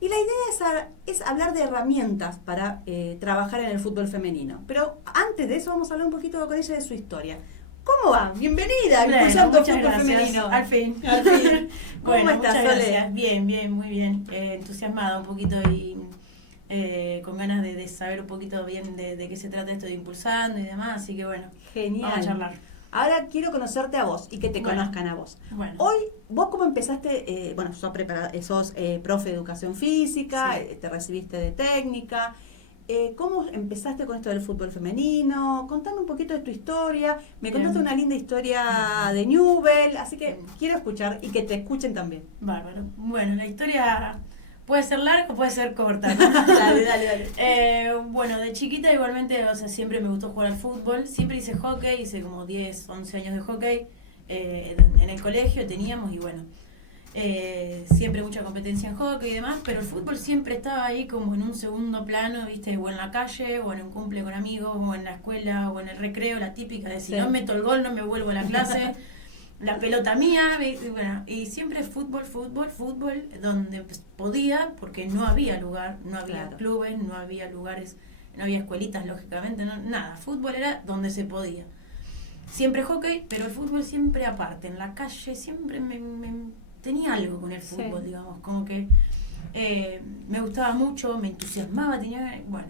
Y la idea es hablar de herramientas para trabajar en el fútbol femenino. Pero antes de eso vamos a hablar un poquito con ella de su historia. ¿Cómo va? Bienvenida, Bueno, Impulsando muchas Fútbol gracias. Femenino. Al fin. ¿Cómo Bueno, estás, muchas Sole? gracias. Bien, muy bien. Entusiasmada un poquito y con ganas de saber un poquito bien de qué se trata esto de Impulsando y demás. Así que bueno, Genial. vamos a charlar. Ahora quiero conocerte a vos y que te Bueno. conozcan a vos. Bueno. Hoy, ¿vos cómo empezaste? Sos profe de educación física, Sí. te recibiste de técnica. ¿Cómo empezaste con esto del fútbol femenino? Contame un poquito de tu historia. Me Bien. contaste una linda historia de Newell, así que quiero escuchar y que te escuchen también. Bárbaro. Bueno, la historia puede ser larga o puede ser corta. Dale. Bueno, de chiquita igualmente, o sea, siempre me gustó jugar al fútbol. Siempre hice hockey, hice como 10, 11 años de hockey. En el colegio teníamos y bueno, siempre mucha competencia en hockey y demás, pero el fútbol siempre estaba ahí como en un segundo plano, viste, o en la calle, o en un cumple con amigos, o en la escuela, o en el recreo, la típica de si Sí. no meto el gol no me vuelvo a la clase. La pelota mía, y bueno, y siempre fútbol, donde podía, porque no había lugar, no había Claro. clubes, no había lugares, no había escuelitas, lógicamente, nada, fútbol era donde se podía. Siempre hockey, pero el fútbol siempre aparte, en la calle siempre me tenía algo con el Sí. fútbol, digamos, como que me gustaba mucho, me entusiasmaba, bueno.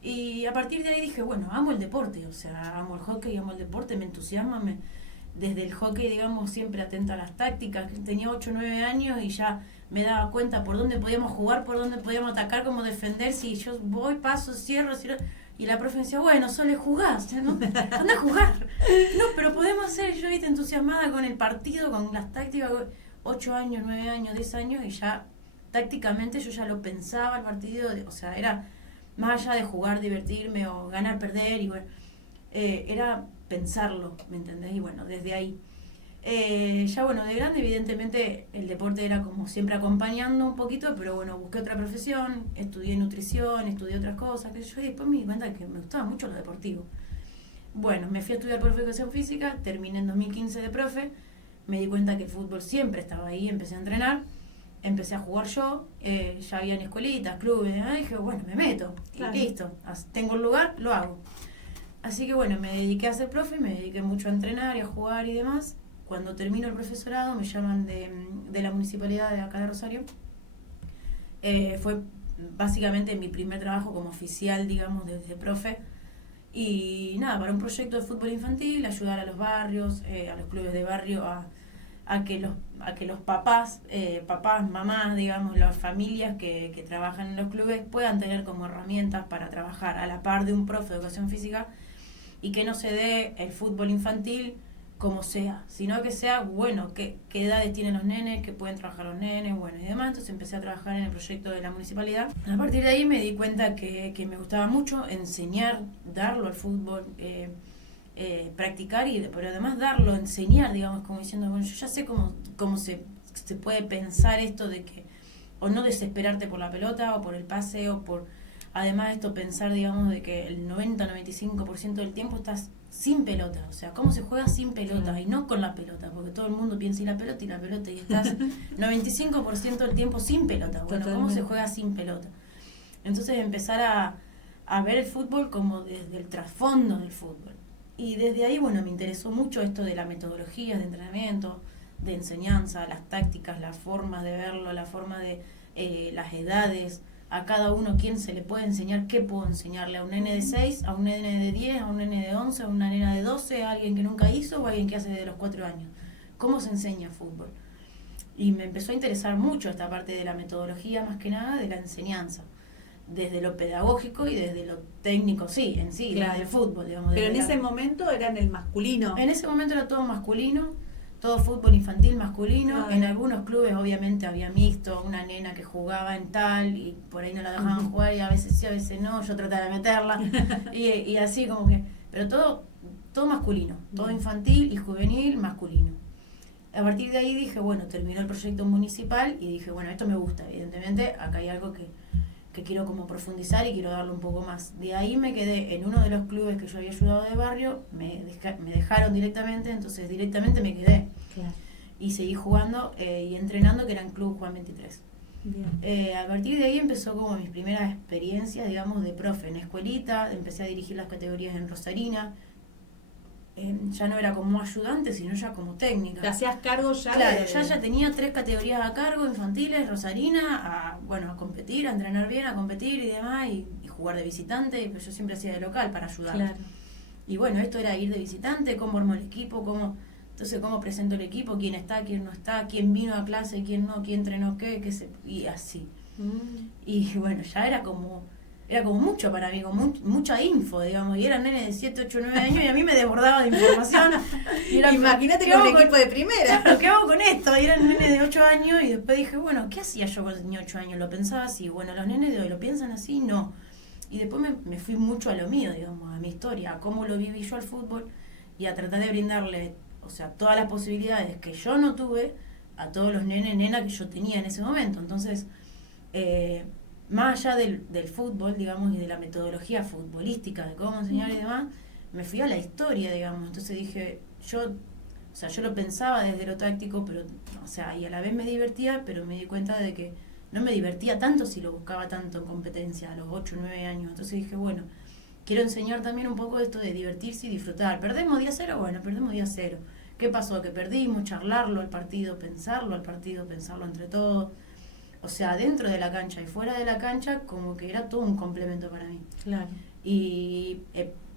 Y a partir de ahí dije, bueno, amo el deporte, o sea, amo el hockey, amo el deporte, me entusiasma, desde el hockey, digamos, siempre atenta a las tácticas. Tenía 8 o 9 años y ya me daba cuenta por dónde podíamos jugar, por dónde podíamos atacar, cómo defender. Si yo voy, paso, cierro. Y la profe me decía, bueno, Sole, jugás, ¿no? Anda a jugar. No, pero podemos hacer, yo ahorita entusiasmada con el partido, con las tácticas. 8 años, 9 años, 10 años y ya tácticamente yo ya lo pensaba el partido. O sea, era más allá de jugar, divertirme o ganar, perder. Y bueno, era pensarlo, ¿me entendés? Y bueno, desde ahí. Ya bueno, de grande evidentemente el deporte era como siempre acompañando un poquito, pero bueno, busqué otra profesión, estudié nutrición, estudié otras cosas, qué sé yo, y después me di cuenta que me gustaba mucho lo deportivo. Bueno, me fui a estudiar profe de educación física, terminé en 2015 de profe, me di cuenta que el fútbol siempre estaba ahí, empecé a entrenar, empecé a jugar yo, ya había en escuelitas, clubes, dije, bueno, me meto, Claro. y listo, tengo el lugar, lo hago. Así que bueno, me dediqué a ser profe, me dediqué mucho a entrenar y a jugar y demás. Cuando termino el profesorado me llaman de la municipalidad de acá de Rosario. Fue básicamente mi primer trabajo como oficial, digamos, de profe. Y nada, para un proyecto de fútbol infantil, ayudar a los barrios, a los clubes de barrio a que los papás, mamás, digamos, las familias que trabajan en los clubes puedan tener como herramientas para trabajar a la par de un profe de educación física y que no se dé el fútbol infantil como sea, sino que sea, bueno, qué edades tienen los nenes, que pueden trabajar los nenes, bueno, y demás. Entonces empecé a trabajar en el proyecto de la municipalidad. A partir de ahí me di cuenta que me gustaba mucho enseñar, darlo al fútbol, practicar, pero además darlo, enseñar, digamos, como diciendo, bueno, yo ya sé cómo se puede pensar esto de que, o no desesperarte por la pelota, o por el pase, o por, además esto pensar, digamos, de que el 90-95% del tiempo estás sin pelota, o sea, cómo se juega sin pelota y no con la pelota, porque todo el mundo piensa y la pelota y estás 95% del tiempo sin pelota. Bueno, ¿cómo se juega sin pelota? Entonces empezar a ver el fútbol como desde el trasfondo del fútbol. Y desde ahí, bueno, me interesó mucho esto de la metodología de entrenamiento, de enseñanza, las tácticas, las formas de verlo, la forma de las edades, a cada uno quién se le puede enseñar, qué puedo enseñarle a un nene de 6, a un nene de 10, a un nene de 11, a una nena de 12, a alguien que nunca hizo o a alguien que hace desde los 4 años. ¿Cómo se enseña fútbol? Y me empezó a interesar mucho esta parte de la metodología, más que nada de la enseñanza, desde lo pedagógico y desde lo técnico, sí, en sí, Claro. desde el fútbol, digamos. Pero en ese momento era en el masculino. En ese momento era todo masculino, todo fútbol infantil masculino. Claro. En algunos clubes obviamente había mixto, una nena que jugaba en tal y por ahí no la dejaban jugar y a veces sí, a veces no, yo trataba de meterla y así como que, pero todo masculino, todo infantil y juvenil masculino. A partir de ahí dije, bueno, terminó el proyecto municipal y dije, bueno, esto me gusta, evidentemente, acá hay algo que quiero como profundizar y quiero darle un poco más. De ahí me quedé en uno de los clubes que yo había ayudado de barrio, me dejaron directamente, entonces directamente me quedé. Claro. Y seguí jugando y entrenando, que era en Club Juan 23. Bien. A partir de ahí empezó como mis primeras experiencias, digamos, de profe en escuelita, empecé a dirigir las categorías en Rosarina. Ya no era como ayudante, sino ya como técnica. ¿Te hacías cargo ya? Claro, ya tenía 3 categorías a cargo, infantiles, Rosarina, a competir, a entrenar bien, a competir y demás, y jugar de visitante, pero yo siempre hacía de local para ayudar. Claro. Y bueno, esto era ir de visitante, cómo armo el equipo, cómo presento el equipo, quién está, quién no está, quién vino a clase, quién no, quién entrenó y así. Y bueno, ya era como mucho para mí, como mucha info, digamos, y eran nenes de 7, 8, 9 años y a mí me desbordaba de información. Y era Imagínate con un equipo de primera. Claro, ¿qué hago con esto? Y eran nenes de 8 años y después dije, bueno, ¿qué hacía yo cuando tenía 8 años? Lo pensaba así, bueno, los nenes de hoy lo piensan así, no. Y después me fui mucho a lo mío, digamos, a mi historia, a cómo lo viví yo al fútbol y a tratar de brindarle, o sea, todas las posibilidades que yo no tuve a todos los nenes, nenas que yo tenía en ese momento. Entonces, más allá del fútbol, digamos, y de la metodología futbolística, de cómo enseñar y demás, me fui a la historia, digamos. Entonces dije, yo lo pensaba desde lo táctico, pero, o sea, y a la vez me divertía, pero me di cuenta de que no me divertía tanto si lo buscaba tanto en competencia a los 8 o 9 años. Entonces dije, bueno, quiero enseñar también un poco esto de divertirse y disfrutar. ¿Perdemos día 0? Bueno, perdemos día 0. ¿Qué pasó? Que perdimos, charlarlo al partido, pensarlo entre todos. O sea, dentro de la cancha y fuera de la cancha, como que era todo un complemento para mí. Claro. Y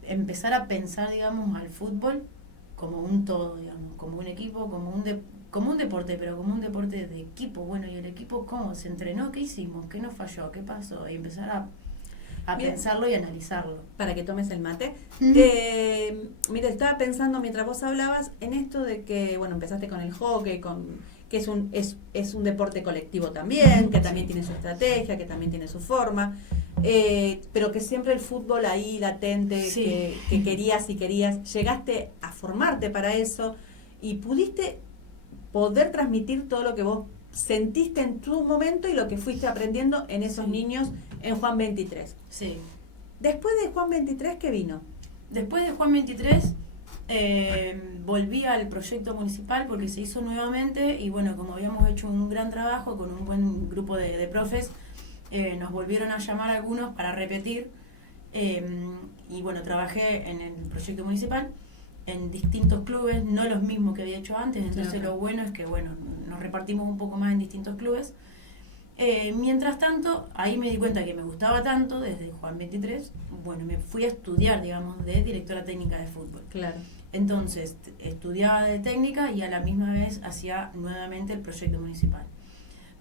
empezar a pensar, digamos, al fútbol como un todo, digamos, como un equipo, como un deporte, pero como un deporte de equipo. Bueno, ¿y el equipo cómo? ¿Se entrenó? ¿Qué hicimos? ¿Qué nos falló? ¿Qué pasó? Y empezar a pensarlo y analizarlo. Para que tomes el mate. Uh-huh. Mira, estaba pensando mientras vos hablabas en esto de que, bueno, empezaste con el hockey, que es un deporte colectivo también, que también tiene su estrategia, que también tiene su forma, pero que siempre el fútbol ahí latente, sí, que querías, llegaste a formarte para eso y pudiste poder transmitir todo lo que vos sentiste en tu momento y lo que fuiste aprendiendo en esos sí, niños en Juan 23. Sí. Después de Juan 23, ¿qué vino? Después de Juan 23 volví al proyecto municipal porque se hizo nuevamente y bueno, como habíamos hecho un gran trabajo con un buen grupo de profes, nos volvieron a llamar algunos para repetir y bueno, trabajé en el proyecto municipal en distintos clubes, no los mismos que había hecho antes, entonces lo bueno es que bueno, nos repartimos un poco más en distintos clubes. Mientras tanto, ahí me di cuenta que me gustaba tanto desde Juan 23, bueno, me fui a estudiar, digamos, de directora técnica de fútbol. Claro. Entonces, estudiaba de técnica y a la misma vez hacía nuevamente el proyecto municipal.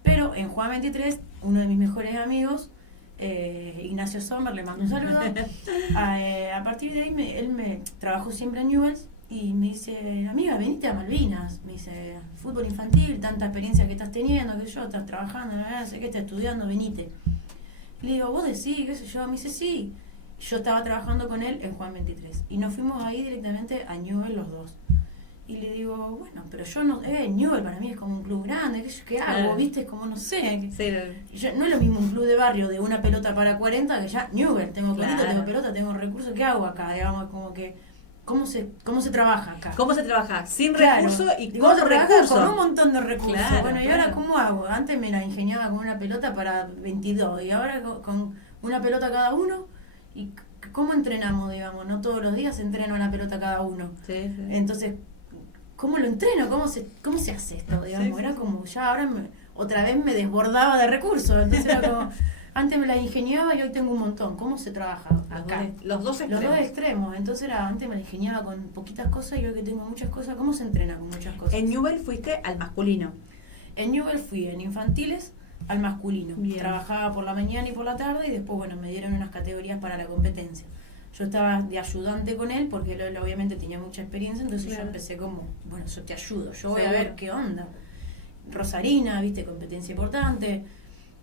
Pero en Juan 23, uno de mis mejores amigos, Ignacio Sommer, le mando un saludo. A partir de ahí, él me trabajó siempre en Newell's y me dice, amiga, venite a Malvinas. Me dice, fútbol infantil, tanta experiencia que estás teniendo, que yo, estás trabajando, no sé qué, estás estudiando, venite. Le digo, vos decís, qué sé yo. Me dice, sí. Yo estaba trabajando con él en Juan 23 y nos fuimos ahí directamente a Newell's los dos. Y le digo, bueno, pero yo no, Newell's para mí es como un club grande, ¿qué hago? Claro. ¿Viste? Es como, no sé. Sí. No es lo mismo un club de barrio de una pelota para 40 que ya Newell's. Tengo Claro. pelota, tengo pelota, tengo recursos, ¿qué hago acá? Digamos, como que, ¿cómo se trabaja acá? ¿Cómo se trabaja? Sin Claro. recursos y ¿Cómo con se trabaja? recursos. Con un montón de recursos. Claro, Bueno, ¿y ahora cómo hago? Antes me la ingeniaba con una pelota para 22 y ahora con una pelota cada uno. ¿Y cómo entrenamos, digamos? No todos los días se entrena una pelota cada uno. Sí. Entonces, ¿cómo lo entreno? ¿Cómo se hace esto? Digamos, Sí. era como, ya ahora otra vez me desbordaba de recursos. Entonces era como, antes me la ingeniaba y hoy tengo un montón. ¿Cómo se trabaja acá? Los dos Los extremos. dos extremos. Entonces antes me la ingeniaba con poquitas cosas y hoy que tengo muchas cosas, ¿cómo se entrena con muchas cosas? En Newell's fuiste al masculino. En Newell's fui en infantiles al masculino. Bien. Trabajaba por la mañana y por la tarde y después, bueno, me dieron unas categorías para la competencia. Yo estaba de ayudante con él porque él obviamente tenía mucha experiencia, entonces Claro. yo empecé como, bueno, yo te ayudo, yo voy a Seguro. ver qué onda. Rosarina, viste, competencia importante.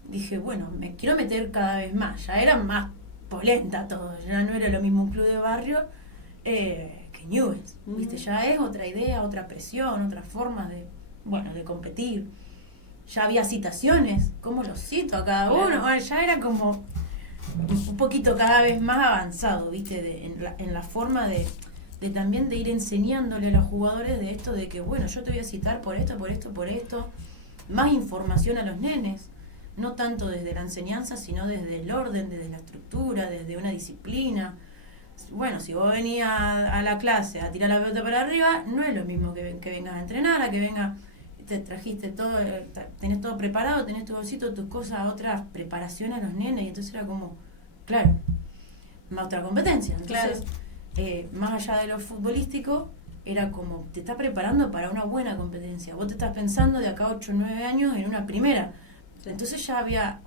Dije, bueno, me quiero meter cada vez más. Ya era más polenta todo, ya no era lo mismo un club de barrio que Newell's, viste, ya es otra idea, otra presión, otra forma de competir. Ya había citaciones, ¿cómo los cito a cada uno? Claro. Bueno, ya era como un poquito cada vez más avanzado, viste, en la forma de también de ir enseñándole a los jugadores de esto de que, bueno, yo te voy a citar por esto, más información a los nenes, no tanto desde la enseñanza, sino desde el orden, desde la estructura, desde una disciplina. Bueno, si vos venías a la clase a tirar la pelota para arriba, no es lo mismo que vengas a entrenar, a que vengas, te trajiste todo, tenés todo preparado, tenés tu bolsito, tus cosas, otras preparaciones a los nenes, y entonces era como, claro, más otra competencia. Entonces, más allá de lo futbolístico, era como, te está preparando para una buena competencia. Vos te estás pensando de acá a 8 o 9 años en una primera. Entonces ya había,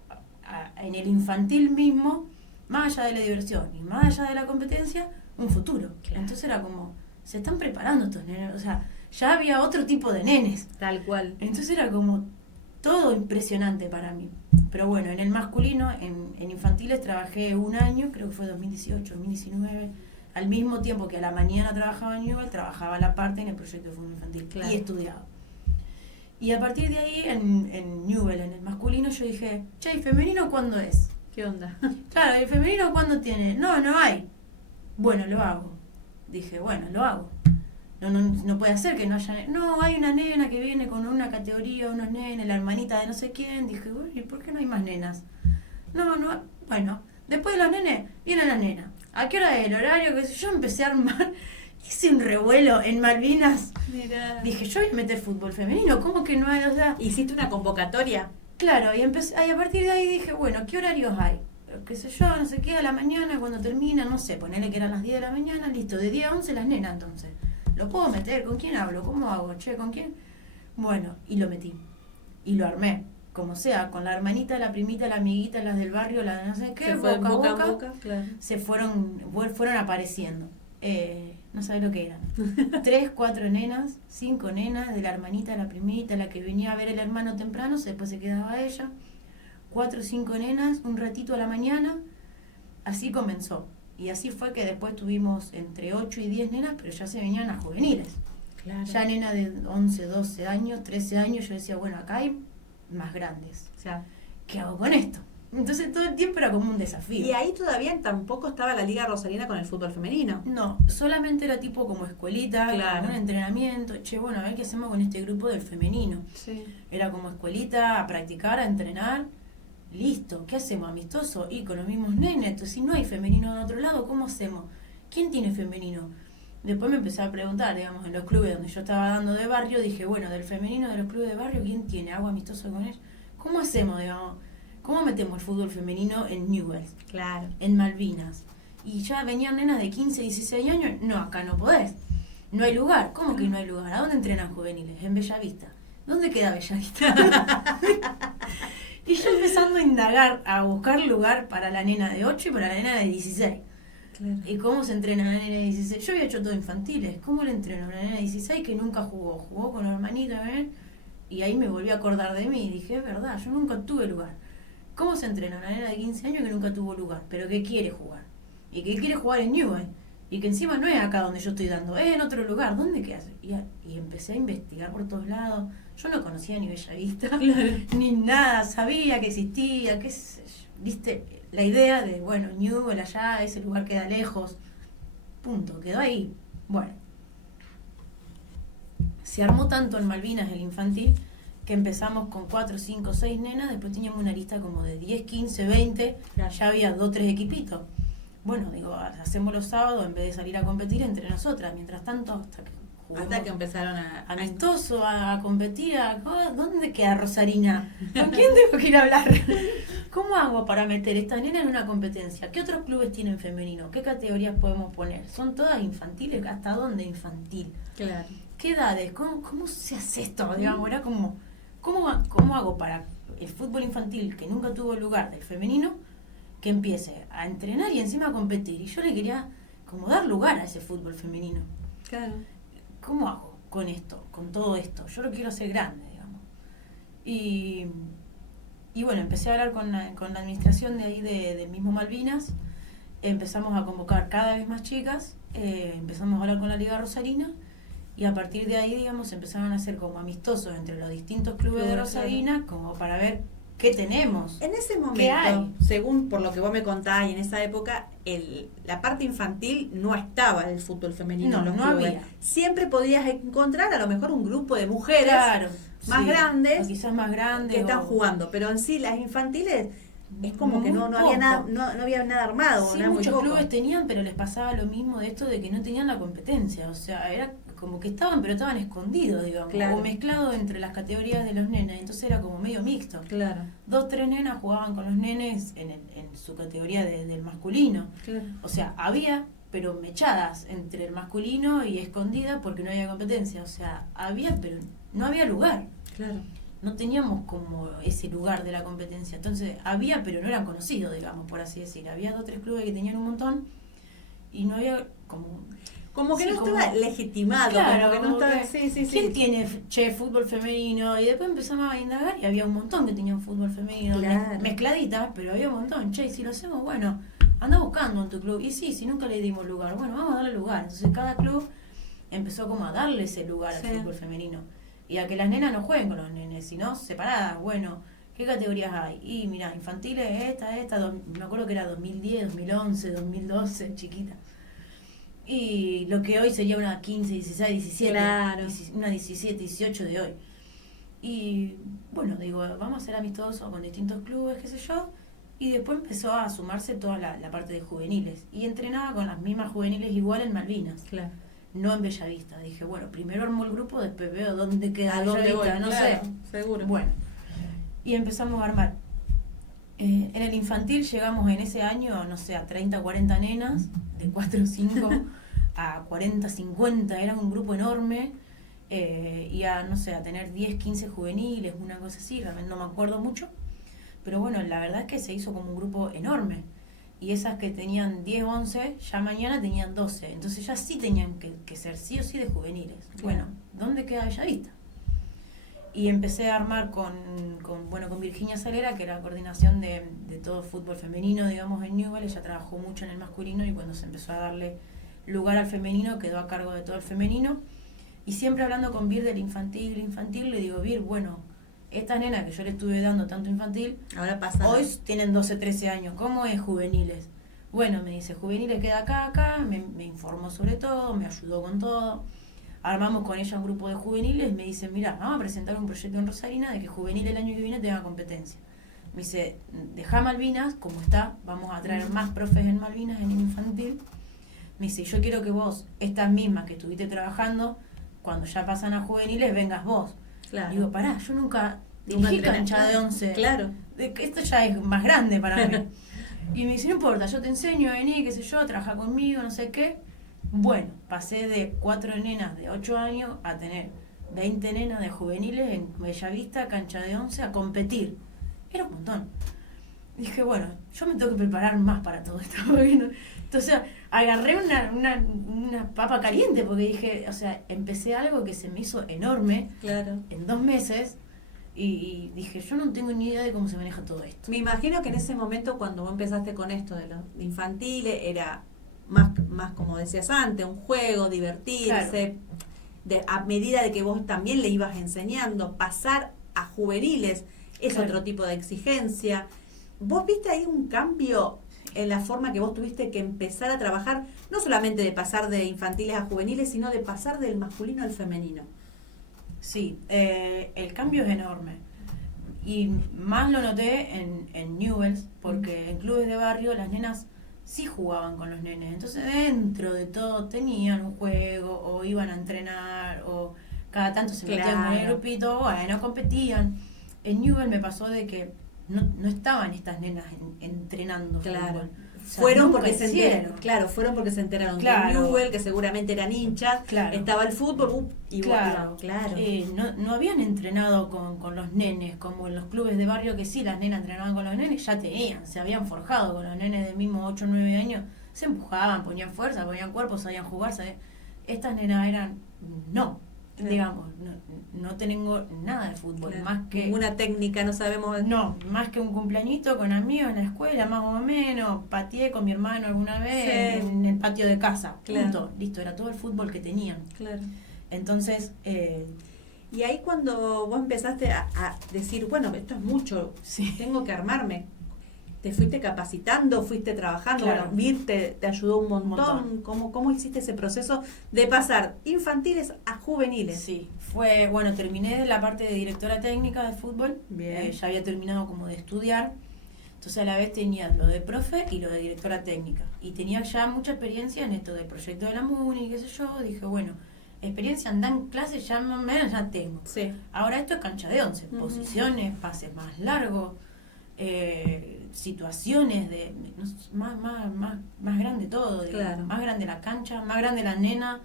en el infantil mismo, más allá de la diversión y más allá de la competencia, un futuro. Claro. Entonces era como, se están preparando estos nenes, o sea, ya había otro tipo de nenes. Tal cual. Entonces era como todo impresionante para mí. Pero bueno, en el masculino, en infantiles trabajé un año, creo que fue 2018, 2019, al mismo tiempo que a la mañana trabajaba en Newell's, trabajaba a la parte en el proyecto de fútbol infantil, Claro. y estudiaba. Y a partir de ahí, en Newell's, en el masculino, yo dije, che, ¿y femenino cuándo es? ¿Qué onda? Claro, ¿el femenino cuándo tiene? No hay. Bueno, lo hago. Dije, bueno, lo hago. No puede ser que no haya... No, hay una nena que viene con una categoría, unos nenes, la hermanita de no sé quién. Dije, bueno, ¿y por qué no hay más nenas? Bueno, después de los nenes, vienen las nenas. ¿A qué hora es el horario? Que yo empecé a armar, hice un revuelo en Malvinas. Mirá. Dije, yo voy a meter fútbol femenino, ¿cómo que no hay? O sea, ¿Hiciste una convocatoria? claro, y a partir de ahí dije, bueno, ¿qué horarios hay? Qué sé yo, no sé qué, a la mañana, cuando termina, no sé, ponele que eran las 10 de la mañana, listo, de 10 a 11 las nenas entonces. ¿Lo puedo meter? ¿Con quién hablo? ¿Cómo hago? Che, ¿con quién? Bueno, y lo metí. Y lo armé. Como sea, con la hermanita, la primita, la amiguita, las del barrio, la de no sé qué, Se fue boca a boca boca, a boca, claro. se fueron apareciendo. No sabés lo que eran. 3, 4 nenas, 5 nenas, de la hermanita, la primita, la que venía a ver el hermano temprano, después se quedaba ella. 4 o 5 nenas, un ratito a la mañana. Así comenzó. Y así fue que después tuvimos entre 8 y 10 nenas, pero ya se venían a juveniles. Claro. Ya nena de 11, 12 años, 13 años, yo decía, bueno, acá hay más grandes. O sea, ¿Qué hago con esto? Entonces todo el tiempo era como un desafío. Y ahí todavía tampoco estaba la Liga Rosarina con el fútbol femenino. No, solamente era tipo como escuelita, Claro. como un entrenamiento. Che, bueno, a ver qué hacemos con este grupo del femenino. Sí. Era como escuelita, a practicar, a entrenar. Listo, ¿qué hacemos? Amistoso. Y con los mismos nenes. Entonces, si no hay femenino en otro lado, ¿cómo hacemos? ¿Quién tiene femenino? Después me empecé a preguntar, digamos, en los clubes donde yo estaba dando de barrio, dije, bueno, del femenino de los clubes de barrio, ¿quién tiene? ¿Hago amistoso con ellos? ¿Cómo hacemos, digamos? ¿Cómo metemos el fútbol femenino en Newell's? Claro. En Malvinas? Y ya venían nenas de 15, 16 años. No, acá no podés. No hay lugar. ¿Cómo que no hay lugar? ¿A dónde entrenan juveniles? En Bellavista. ¿Dónde queda Bellavista? Y yo empezando a indagar, a buscar lugar para la nena de 8 y para la nena de 16. Claro. ¿Y cómo se entrena la nena de 16? Yo había hecho todo infantiles. ¿Cómo le entreno a una nena de 16 que nunca jugó? Jugó con la hermanita, ¿ven? Y ahí me volví a acordar de mí y dije, es verdad, yo nunca tuve lugar. ¿Cómo se entrena una nena de 15 años que nunca tuvo lugar, pero que quiere jugar? Y que quiere jugar en Newell. Y que encima no es acá donde yo estoy dando, es en otro lugar. ¿Dónde qué hace? Y empecé a investigar por todos lados. Yo no conocía ni Bellavista, ni nada. Sabía que existía, qué sé yo. Viste, la idea de, bueno, Newell allá, ese lugar queda lejos. Punto, quedó ahí. Bueno. Se armó tanto en Malvinas el infantil que empezamos con 4, 5, 6 nenas, después teníamos una lista como de 10, 15, 20, Claro. ya había 2, 3 equipitos. Bueno, digo, hacemos los sábados en vez de salir a competir entre nosotras, mientras tanto hasta que jugamos Hasta que empezaron a amistoso, a competir, ¿dónde queda Rosarina? ¿Con quién tengo que ir a hablar? ¿Cómo hago para meter esta nena en una competencia? ¿Qué otros clubes tienen femenino? ¿Qué categorías podemos poner? ¿Son todas infantiles? ¿Hasta dónde infantil? Claro. ¿Qué edades? ¿Cómo se hace esto? Digamos, era como, ¿cómo hago para el fútbol infantil que nunca tuvo lugar del femenino que empiece a entrenar y encima a competir? Y yo le quería como dar lugar a ese fútbol femenino. Claro. ¿Cómo hago con esto, con todo esto? Yo lo quiero hacer grande, digamos. Y bueno, empecé a hablar con la administración de ahí del mismo Malvinas. Empezamos a convocar cada vez más chicas. Empezamos a hablar con la Liga Rosarina. Y a partir de ahí, digamos, empezaron a hacer como amistosos entre los distintos clubes de Claro, Rosarina, como para ver qué tenemos. En ese momento, ¿Qué hay? según por lo que vos me contabas, y en esa época, la parte infantil no estaba del fútbol femenino. No, en los no clubes. había. Siempre podías encontrar a lo mejor un grupo de mujeres Claro, más sí, grandes o quizás más grandes. que están o- jugando, pero en sí las infantiles es como que no Muy había nada, poco. no había nada armado. Sí, era muy muchos poco. clubes tenían, pero les pasaba lo mismo de esto de que no tenían la competencia. O sea, era como que estaban, pero estaban escondidos, digamos. Claro. O mezclados entre las categorías de los nenes. Entonces era como medio mixto. Claro, 2, 3 nenas jugaban con los nenes en su categoría del masculino. claro. O sea, había, pero mechadas entre el masculino y escondidas porque no había competencia. O sea, había, pero no había lugar. Claro. No teníamos como ese lugar de la competencia. Entonces, había, pero no eran conocidos, digamos, por así decir. Había 2, 3 clubes que tenían un montón y no había como... Como que Sí, no como- estaba legitimado, Claro, como que no como estaba. que, Sí, sí, ¿quién sí. tiene fútbol femenino? Y después empezamos a indagar y había un montón que tenían fútbol femenino, Claro. mezcladitas, pero había un montón. Che, si lo hacemos, bueno, anda buscando en tu club. Y sí, si nunca le dimos lugar, bueno, vamos a darle lugar. Entonces cada club empezó como a darle ese lugar al Sí. fútbol femenino. Y a que las nenas no jueguen con los nenes, sino separadas. Bueno, ¿qué categorías hay? Y mira, infantiles, me acuerdo que era 2010, 2011, 2012, chiquita. Y lo que hoy sería una 15, 16, 17, Claro. una 17, 18 de hoy. Y bueno, digo, vamos a ser amistosos con distintos clubes, qué sé yo. Y después empezó a sumarse toda la parte de juveniles. Y entrenaba con las mismas juveniles igual en Malvinas, Claro. no en Bellavista. Dije, bueno, primero armo el grupo, después veo dónde queda ¿A dónde voy? Bellavista, no Claro, sé. seguro. Bueno, y empezamos a armar. En el infantil llegamos en ese año, no sé, a 30, 40 nenas, de 4 o 5 a 40, 50, era un grupo enorme, y a, no sé, a tener 10, 15 juveniles, una cosa así, realmente no me acuerdo mucho, pero bueno, la verdad es que se hizo como un grupo enorme, y esas que tenían 10, 11, ya mañana tenían 12, entonces ya sí tenían que ser sí o sí de juveniles. Bueno, ¿dónde queda Bellavista? Y empecé a armar con Virginia Salera, que era la coordinación de todo fútbol femenino, digamos, en Newell. Ella trabajó mucho en el masculino y cuando se empezó a darle lugar al femenino, quedó a cargo de todo el femenino. Y siempre hablando con Vir del infantil, le digo, Vir, bueno, estas nenas que yo le estuve dando tanto infantil, Ahora pasa. hoy tienen 12, 13 años. ¿Cómo es juveniles? Bueno, me dice, juveniles queda acá, me informó sobre todo, me ayudó con todo. Armamos con ella un grupo de juveniles, me dice, mira, vamos a presentar un proyecto en Rosarina de que juvenil el año que viene tenga competencia. Me dice, deja Malvinas como está, vamos a traer más profes en Malvinas, en el infantil. Me dice, yo quiero que vos, estas mismas que estuviste trabajando, cuando ya pasan a juveniles, vengas vos. Claro. Digo, pará, yo nunca dirigí entrené. cancha de 11. Claro. Esto ya es más grande para mí. Y me dice, no importa, yo te enseño, vení, qué sé yo, trabaja conmigo, no sé qué. Bueno, pasé de 4 nenas de 8 años a tener 20 nenas de juveniles en Bellavista, cancha de 11, a competir. Era un montón. Dije, bueno, yo me tengo que preparar más para todo esto. Entonces agarré una papa caliente porque dije, o sea, empecé algo que se me hizo enorme Claro. en 2 meses y dije, yo no tengo ni idea de cómo se maneja todo esto. Me imagino que en ese momento, cuando vos empezaste con esto de los infantiles, era más como decías antes, un juego, divertirse. A medida de que vos también le ibas enseñando, pasar a juveniles es Claro. otro tipo de exigencia. ¿Vos viste ahí un cambio en la forma que vos tuviste que empezar a trabajar, no solamente de pasar de infantiles a juveniles, sino de pasar del masculino al femenino? Sí, el cambio es enorme. Y más lo noté en Newells, porque en clubes de barrio las nenas sí jugaban con los nenes. Entonces dentro de todo tenían un juego, o iban a entrenar, o cada tanto se metían con el Claro. grupito, bueno, competían. En Newell me pasó de que no estaban estas nenas entrenando fútbol. O sea, Fueron nunca porque se hicieron. enteraron, claro, fueron porque se enteraron Claro. de Newell, que seguramente eran hinchas, Claro. estaba el fútbol, y Claro, bueno, claro. No habían entrenado con los nenes, como en los clubes de barrio que sí, las nenas entrenaban con los nenes, ya tenían, se habían forjado con los nenes de mismo 8 o 9 años, se empujaban, ponían fuerza, ponían cuerpo, sabían jugar, estas nenas eran, Claro. digamos, no tengo nada de fútbol, Claro. más que... Ninguna técnica, no sabemos. No, más que un cumpleañito con amigos en la escuela, más o menos, pateé con mi hermano alguna vez Sí. en el patio de casa, Claro. punto, listo, era todo el fútbol que tenían. Claro. Entonces, Y ahí cuando vos empezaste a decir, bueno, esto es mucho, sí. tengo que armarme, ¿te fuiste capacitando, fuiste trabajando? Claro. Bueno, Vir te ayudó un montón. montón. ¿Cómo hiciste ese proceso de pasar infantiles a juveniles? Sí, terminé la parte de directora técnica de fútbol. Bien. Ya había terminado como de estudiar. Entonces a la vez tenía lo de profe y lo de directora técnica. Y tenía ya mucha experiencia en esto del proyecto de la MUNI, qué sé yo. Dije, bueno, experiencia andar en clase ya más o menos ya tengo. Sí. Ahora esto es cancha de 11, Ujú. posiciones, pases más largos, situaciones de más grande todo, digamos. Claro. Más grande la cancha, más grande la nena,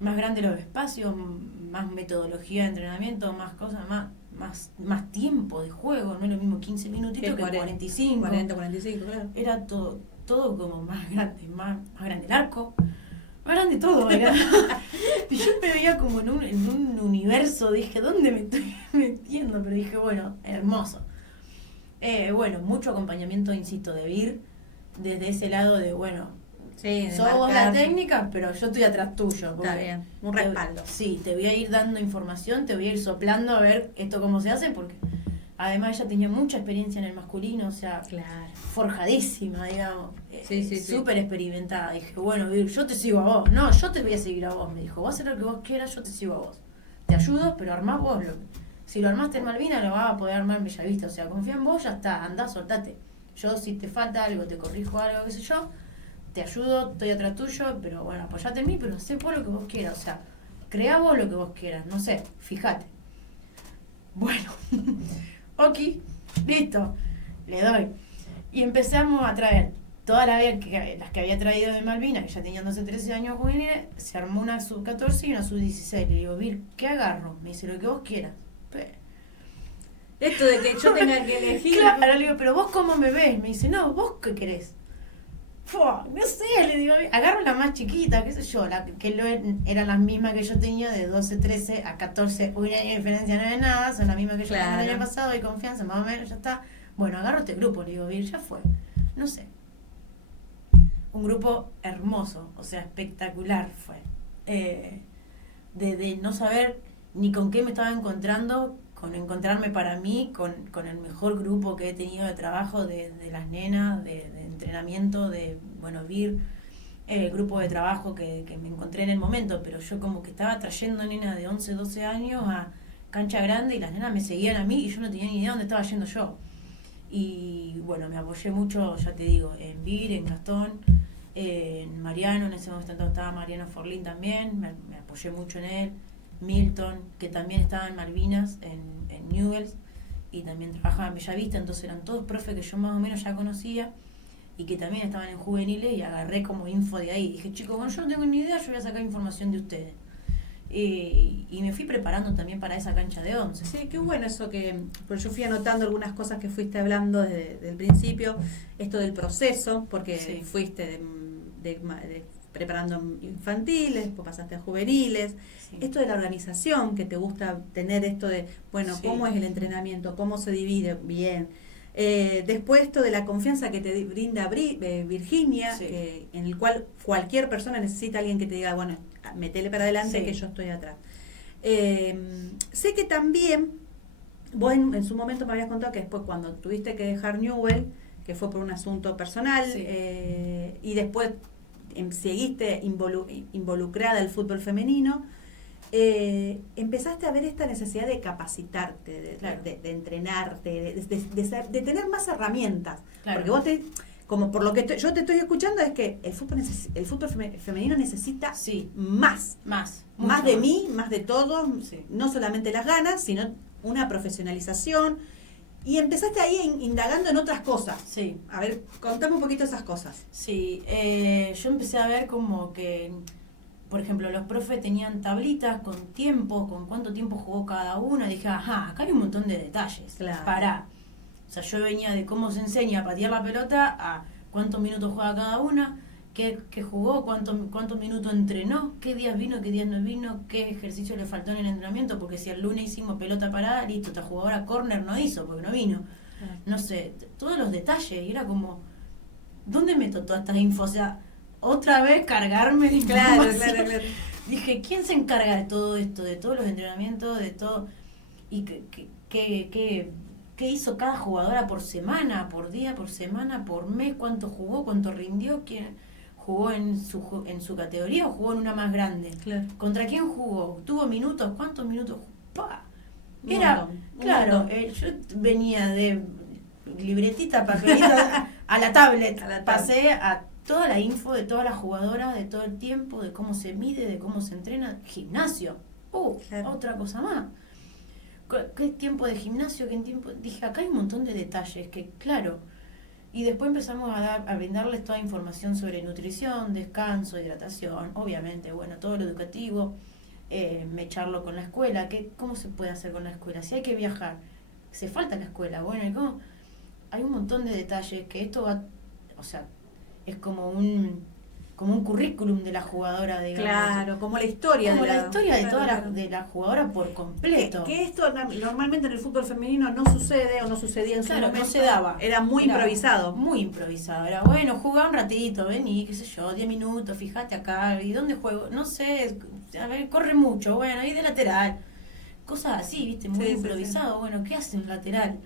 más grande los espacios, más metodología de entrenamiento, más cosas, más tiempo de juego, no es lo mismo 15 minutitos que 45. 40, 45, claro. Era todo como más grande, más grande el arco, más grande todo, era. Y yo me veía como en un universo, dije, ¿dónde me estoy metiendo? Pero dije, bueno, hermoso. Mucho acompañamiento, insisto, de Vir, desde ese lado de, bueno, Sí, sos vos la técnica, pero yo estoy atrás tuyo. Está bien, un respaldo. Sí, te voy a ir dando información, te voy a ir soplando a ver esto cómo se hace, porque además ella tenía mucha experiencia en el masculino, o sea, Claro. forjadísima, digamos. Sí. Súper experimentada. Dije, bueno, Vir, yo te sigo a vos. No, yo te voy a seguir a vos. Me dijo, vos hacer lo que vos quieras, yo te sigo a vos. Te ayudo, pero armás vos. Si lo armaste en Malvinas, lo vas a poder armar en Bellavista. O sea, confía en vos, ya está, andá, soltate. Yo, si te falta algo, te corrijo algo, qué sé yo, te ayudo, estoy atrás tuyo, pero bueno, apoyate en mí, pero hacé vos lo que vos quieras. O sea, crea vos lo que vos quieras. No sé, fíjate. Bueno, ok, listo, le doy. Y empezamos a traer todas las que había traído de Malvinas, que ya tenían 12, 13 años juveniles, se armó una sub-14 y una sub-16. Le digo, Vir, ¿qué agarro? Me dice, lo que vos quieras. Esto de que yo tenga que elegir. Claro, le digo, pero vos cómo me ves. Me dice, no, vos qué querés. No sé, le digo, agarro la más chiquita, qué sé yo, eran las mismas que yo tenía de 12, 13 a 14, un año de diferencia no es nada, son las mismas que yo tenía el año pasado, hay confianza, más o menos, ya está. Bueno, agarro este grupo, le digo, Vir, ya fue. No sé. Un grupo hermoso, o sea, espectacular fue. De no saber ni con qué me estaba encontrando, con encontrarme para mí con el mejor grupo que he tenido de trabajo de las nenas, de entrenamiento, de, bueno, grupo de trabajo que me encontré en el momento, pero yo como que estaba trayendo nenas de 11, 12 años a cancha grande y las nenas me seguían a mí y yo no tenía ni idea dónde estaba yendo yo. Y bueno, me apoyé mucho, ya te digo, en Vir, en Gastón, en Mariano, en ese momento estaba Mariano Forlín también, me apoyé mucho en él, Milton, que también estaba en Malvinas, en Newell's, y también trabajaba en Bellavista, entonces eran todos profes que yo más o menos ya conocía, y que también estaban en juveniles, y agarré como info de ahí. Dije, chicos, bueno, yo no tengo ni idea, yo voy a sacar información de ustedes. Y me fui preparando también para esa cancha de 11. Sí, qué bueno eso porque yo fui anotando algunas cosas que fuiste hablando desde el principio, esto del proceso, porque Sí. fuiste preparando infantiles, después pasaste a juveniles, Sí. esto de la organización, que te gusta tener esto de, bueno, Sí. cómo es el entrenamiento, cómo se divide bien. Después esto de la confianza que te brinda Virginia, Sí. en el cual cualquier persona necesita a alguien que te diga, bueno, metele para adelante, Sí. que yo estoy atrás. Sé que también vos en su momento me habías contado que después cuando tuviste que dejar Newell, que fue por un asunto personal, Sí. y después seguiste involucrada al fútbol femenino, empezaste a ver esta necesidad de capacitarte, Claro. de entrenarte, de tener más herramientas. Claro. Porque vos como por lo que yo te estoy escuchando, es que el fútbol femenino necesita Sí. más Más de mí, más de todo, Sí. no solamente las ganas, sino una profesionalización. Y empezaste ahí indagando en otras cosas. Sí. A ver, contame un poquito esas cosas. Sí, yo empecé a ver como que, por ejemplo, los profes tenían tablitas con tiempo, con cuánto tiempo jugó cada una. Y dije, ajá, acá hay un montón de detalles. Claro. Pará. O sea, yo venía de cómo se enseña a patear la pelota a cuántos minutos juega cada una, qué jugó, cuántos minutos entrenó, qué días vino, qué días no vino, qué ejercicio le faltó en el entrenamiento, porque si el lunes hicimos pelota parada, listo, esta jugadora córner no hizo porque no vino. No sé, todos los detalles, y era como, ¿dónde meto toda esta info? O sea, otra vez cargarme de información. Claro. Dije, ¿quién se encarga de todo esto, de todos los entrenamientos, de todo? ¿Y qué hizo cada jugadora por semana, por día, por semana, por mes? ¿Cuánto jugó, cuánto rindió? ¿Quién jugó en su categoría o jugó en una más grande? Claro. ¿Contra quién jugó? ¿Tuvo minutos? ¿Cuántos minutos? ¡Pah! Un Era, montón, un claro, montón. yo venía de libretita, papelita, a la tablet. Pasé a toda la info de todas las jugadoras, de todo el tiempo, de cómo se mide, de cómo se entrena. Gimnasio. Claro. Otra cosa más. ¿Qué tiempo de gimnasio? ¿Qué tiempo? Dije, acá hay un montón de detalles que, claro. Y después empezamos a brindarles toda información sobre nutrición, descanso, hidratación, obviamente, bueno, todo lo educativo. Me charlo con la escuela, ¿cómo se puede hacer con la escuela? Si hay que viajar, ¿se falta la escuela? Bueno, ¿y cómo? Hay un montón de detalles que esto va, o sea, es como un currículum de la jugadora, digamos. Claro, como la historia Como de la historia de toda claro. de la jugadora por completo. Que esto normalmente en el fútbol femenino no sucede o no sucedía en su Claro, momento. no se daba. Era muy improvisado. Muy improvisado. Era, bueno, jugá un ratito, vení, qué sé yo, 10 minutos, fíjate acá, ¿y dónde juego? No sé, a ver, corre mucho, bueno, y de lateral. Cosas así, viste, muy Sí, improvisado. sí. Bueno, ¿qué hace un lateral?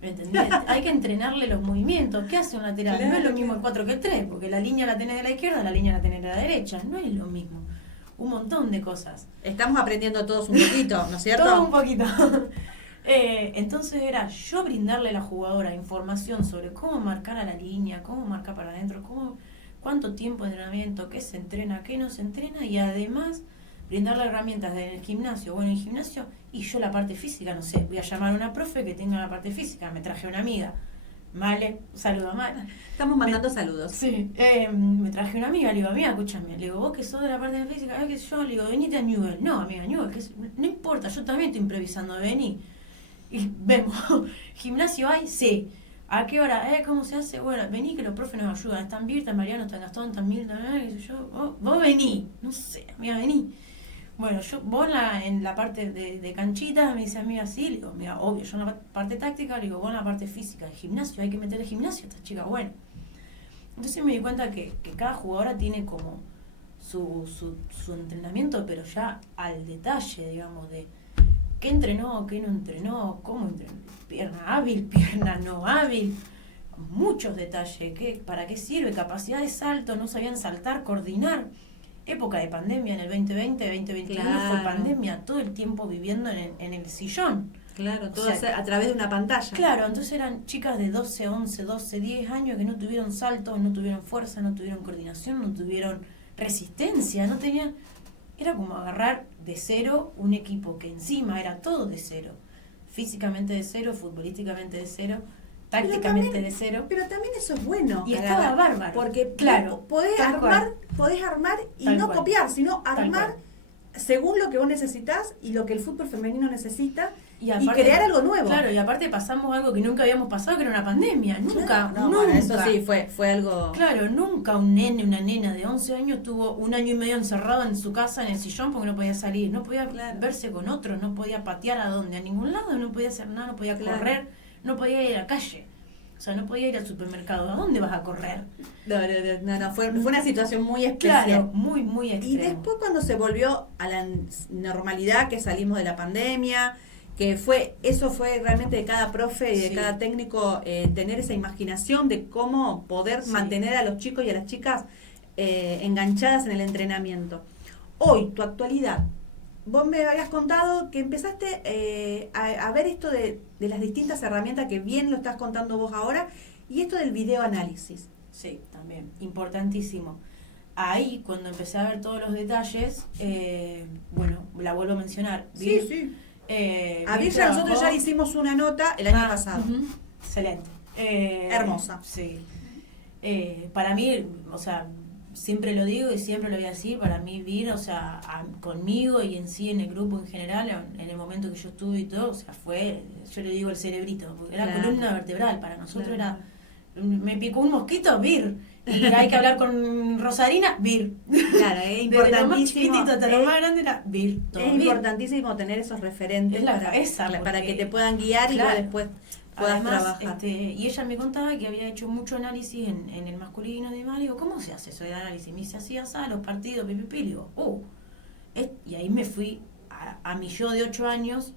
¿Me entendés? Hay que entrenarle los movimientos. ¿Qué hace un lateral? Claro, No es lo mismo claro. el 4 que el 3, porque la línea la tenés de la izquierda, la línea la tenés de la derecha. No es lo mismo. Un montón de cosas. Estamos aprendiendo todos un poquito, ¿no es cierto? Todo un poquito. Entonces era yo brindarle a la jugadora información sobre cómo marcar a la línea, cómo marcar para adentro, cuánto tiempo de entrenamiento, qué se entrena, qué no se entrena, y además brindarle herramientas del gimnasio. Bueno, en el gimnasio, y yo la parte física, no sé, voy a llamar a una profe que tenga la parte física, me traje una amiga. Male, saludo a Male. Estamos mandando saludos. Sí, me traje una amiga, le digo, amiga, escúchame, le digo, vos que sos de la parte física, qué sé yo, le digo, venite a Newell. No, amiga, Newell, no importa, yo también estoy improvisando, vení. Y vemos, ¿gimnasio hay? Sí. ¿A qué hora? ¿Cómo se hace? Bueno, vení que los profes nos ayudan, están Birta, Mariano, están Gastón, están Milton, qué sé yo, vos vení, no sé, amiga, vení. Bueno, vos en la parte de canchita, me dice amiga, sí, le digo, mira, obvio, yo en la parte táctica, le digo, vos en la parte física, el gimnasio, hay que meter el gimnasio a esta chica, bueno. Entonces me di cuenta que cada jugadora tiene como su entrenamiento, pero ya al detalle, digamos, de qué entrenó, qué no entrenó, cómo entrenó, pierna hábil, pierna no hábil, muchos detalles, para qué sirve, capacidad de salto, no sabían saltar, coordinar. Época de pandemia en el 2020, 2021 Claro. fue pandemia, todo el tiempo viviendo en el sillón. Claro, todo O sea, a través de una pantalla. Claro, entonces eran chicas de 12, 11, 12, 10 años que no tuvieron salto, no tuvieron fuerza, no tuvieron coordinación, no tuvieron resistencia, no tenían... Era como agarrar de cero un equipo que encima era todo de cero. Físicamente de cero, futbolísticamente de cero, tácticamente también- de cero. Pero también eso es bueno. Y estaba agarrar, bárbaro. Porque Claro, podés tal armar y Tal no cual. copiar, sino Tal armar cual. según lo que vos necesitas y lo que el fútbol femenino necesita y aparte- crear algo nuevo. Claro, y aparte pasamos algo que nunca habíamos pasado, que era una pandemia. Nunca, Claro, no, nunca. bueno, eso sí, fue algo... Claro, nunca un nene, una nena de 11 años tuvo un año y medio encerrado en su casa, en el sillón, porque no podía salir, no podía Claro. verse con otro, no podía patear a donde, a ningún lado, no podía hacer nada, no podía Claro. correr, no podía ir a la calle. O sea, no podía ir al supermercado. ¿A dónde vas a correr? No, fue una situación muy especial. Claro, muy, muy Y extremo. después cuando se volvió a la normalidad, que salimos de la pandemia, eso fue realmente de cada profe y de Sí. cada técnico tener esa imaginación de cómo poder Sí. mantener a los chicos y a las chicas enganchadas en el entrenamiento. Hoy, tu actualidad, vos me habías contado que empezaste a ver esto de las distintas herramientas, que bien lo estás contando vos ahora, y esto del videoanálisis. Sí, también, importantísimo. Ahí, cuando empecé a ver todos los detalles, bueno, la vuelvo a mencionar. Sí. A Vir ya nosotros ya hicimos una nota el año pasado. Ujú. Excelente. Hermosa. Sí. Para mí, o sea, siempre lo digo y siempre lo voy a decir, para mí Vir, o sea, conmigo y en sí en el grupo en general, en el momento que yo estuve y todo, o sea, fue, yo le digo el cerebrito, porque era Claro. columna vertebral, para nosotros Claro. era, me picó un mosquito, Vir, y hay que hablar con Rosarina, Vir. Claro, es Desde lo más importantísimo. chiquitito hasta lo más grande era Vir, todo Es Vir. importantísimo tener esos referentes Es la cabeza, para porque- que te puedan guiar y Claro. vos después puedas Además, trabajar. y ella me contaba que había hecho mucho análisis en el masculino y demás. Le digo, ¿cómo se hace eso de análisis? Me dice, así, así, los partidos, pipipi. Le digo, y ahí me fui a mi yo de 8 años,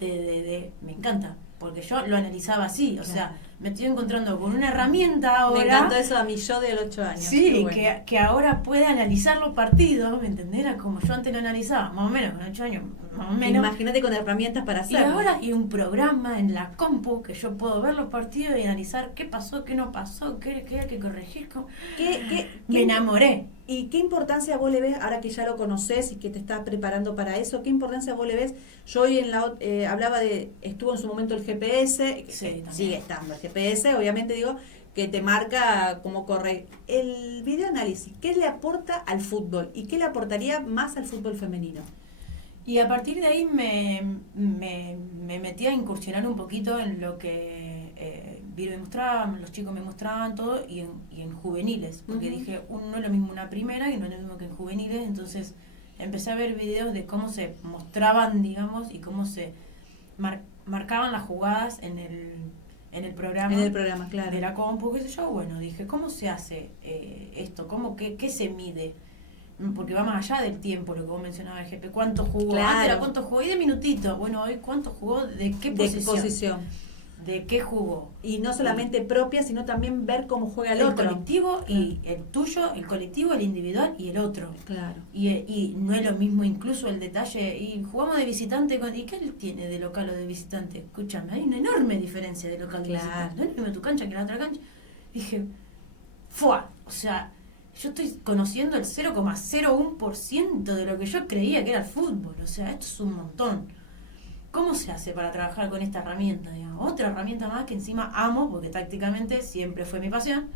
me encanta, porque yo lo analizaba así, o sea, me estoy encontrando con una herramienta ahora. Me encantó eso a mi yo de 8 años. Qué Sí, bueno. que ahora puede analizar los partidos, ¿me entendés? Era como yo antes lo analizaba, más o menos, con 8 años, más o menos. Imagínate con herramientas para Y hacerlo. ahora hay un programa en la compu que yo puedo ver los partidos y analizar qué pasó, qué no pasó, qué hay que corregir. Me enamoré. ¿Y qué importancia vos le ves, ahora que ya lo conoces y que te estás preparando para eso, qué importancia vos le ves? Yo hoy hablaba estuvo en su momento el GPS, Sí, que también. sigue estando el GPS, obviamente digo, que te marca cómo correr. El videoanálisis, ¿qué le aporta al fútbol? ¿Y qué le aportaría más al fútbol femenino? Y a partir de ahí me metí a incursionar un poquito en lo que Viro me mostraba, los chicos me mostraban todo, y en juveniles, porque Ujú. dije, no es lo mismo una primera que no es lo mismo que en juveniles, entonces empecé a ver videos de cómo se mostraban, digamos, y cómo se marcaban las jugadas en el programa. En el programa, claro. De la compu, qué sé yo, bueno, dije, ¿cómo se hace esto? ¿Qué se mide? Porque va más allá del tiempo, lo que vos mencionabas, el GP. ¿Cuánto jugó? Claro. Antes era cuánto jugó y de minutito. Bueno, hoy cuánto jugó, de qué posición. ¿De qué jugó? Y no solamente propia, sino también ver cómo juega el El otro. colectivo y el tuyo, el colectivo, el individual y el otro. Claro. Y no es lo mismo incluso el detalle. Y jugamos de visitante. ¿Y qué él tiene de local o de visitante? Escúchame, hay una enorme diferencia de local y Claro. visitante. No es lo mismo tu cancha que la otra cancha. Dije, ¡fua! O sea, yo estoy conociendo el 0,01% de lo que yo creía que era el fútbol. O sea, esto es un montón. ¿Cómo se hace para trabajar con esta herramienta? Digamos? Otra herramienta más que encima amo, porque tácticamente siempre fue mi pasión.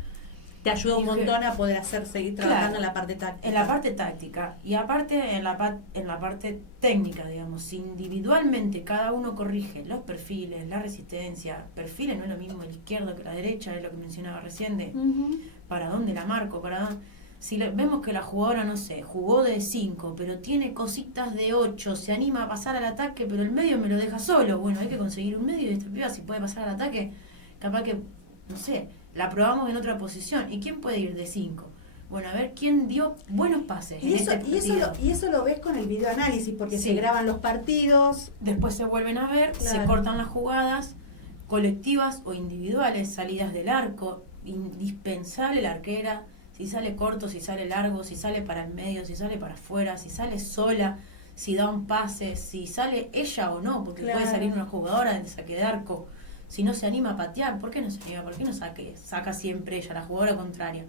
Te ayuda un Dije, montón a poder seguir trabajando claro, en la parte táctica. En la parte táctica y aparte en la parte técnica, digamos, si individualmente cada uno corrige los perfiles, la resistencia, perfiles no es lo mismo el izquierdo que la derecha, es lo que mencionaba recién de Ujú. para dónde la marco, para dónde. Si vemos que la jugadora, no sé, jugó de 5, pero tiene cositas de 8, se anima a pasar al ataque, pero el medio me lo deja solo. Bueno, hay que conseguir un medio y esta piba si puede pasar al ataque, capaz que, no sé, la probamos en otra posición. ¿Y quién puede ir de 5? bueno, a ver quién dio buenos pases. Y en eso, este y, eso partido. lo, y eso lo ves con el videoanálisis, porque Sí. se graban los partidos. Después se vuelven a ver, se Claro. cortan las jugadas colectivas o individuales, salidas del arco, indispensable la arquera, si sale corto, si sale largo, si sale para el medio, si sale para afuera, si sale sola, si da un pase, si sale ella o no, porque Claro. puede salir una jugadora del saque de arco, si no se anima a patear, ¿por qué no se anima? ¿Por qué no saca siempre ella, la jugadora contraria?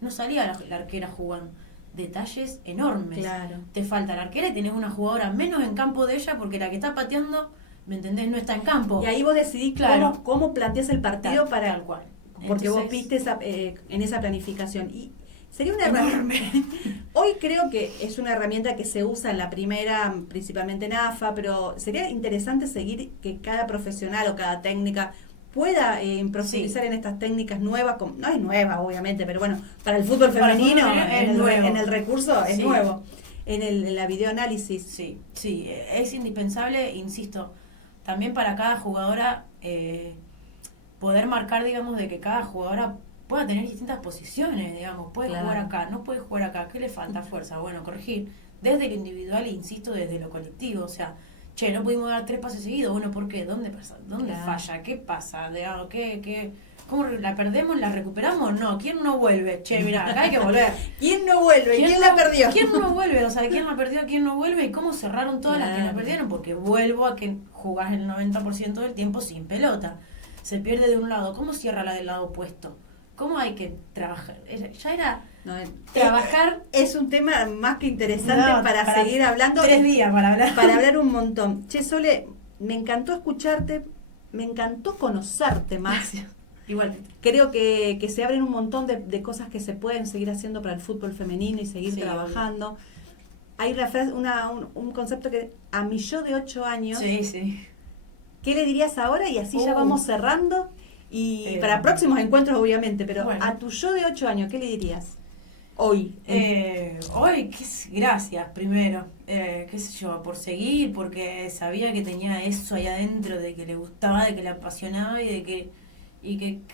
No salía la arquera jugando. Detalles enormes. Claro. Te falta la arquera y tenés una jugadora menos en campo de ella porque la que está pateando, ¿me entendés? No está en campo. Y ahí vos decidís Claro. cómo planteas el partido Tal- para... tal cual. Porque vos Entonces, viste en esa planificación. Y sería una herramienta... Hoy creo que es una herramienta que se usa en la primera, principalmente en AFA, pero sería interesante seguir que cada profesional o cada técnica pueda profundizar en estas técnicas nuevas. No es nueva, obviamente, pero bueno, para el fútbol Para el femenino, fútbol es nuevo. en el recurso es Sí. nuevo. En la videoanálisis. Sí, sí, es indispensable, insisto, también para cada jugadora poder marcar, digamos, de que cada jugadora pueda tener distintas posiciones, digamos, puede Claro. jugar acá, no puede jugar acá, ¿qué le falta? Fuerza, bueno, corregir, desde lo individual e insisto, desde lo colectivo, o sea, che, no pudimos dar 3 pases seguidos, bueno, ¿por qué? ¿Dónde Claro. falla? ¿Qué pasa? ¿Cómo la perdemos? ¿La recuperamos? No, ¿quién no vuelve? Che, mira, acá hay que volver. ¿Quién no vuelve? ¿Quién la perdió? ¿Quién no vuelve? O sea, ¿quién la perdió? ¿Quién no vuelve? ¿Y cómo cerraron todas las que la Claro. perdieron? Porque vuelvo a que jugás el 90% del tiempo sin pelota. Se pierde de un lado. ¿Cómo cierra la del lado opuesto? ¿Cómo hay que trabajar? Ya era No, trabajar es un tema más que interesante No, para seguir hablando. 3 días para hablar. Para hablar un montón. Che, Sole, me encantó escucharte, me encantó conocerte más. Igual. Creo que se abren un montón de cosas que se pueden seguir haciendo para el fútbol femenino y seguir Sí, trabajando. Hay una frase, un concepto que a mi yo de 8 años, Sí, sí. ¿qué le dirías ahora? Y así ya vamos cerrando. Y para próximos encuentros, obviamente, pero bueno. a tu yo de 8 años, ¿qué le dirías? Hoy. Hoy, gracias primero, qué sé yo, por seguir, porque sabía que tenía eso ahí adentro, de que le gustaba, de que le apasionaba y que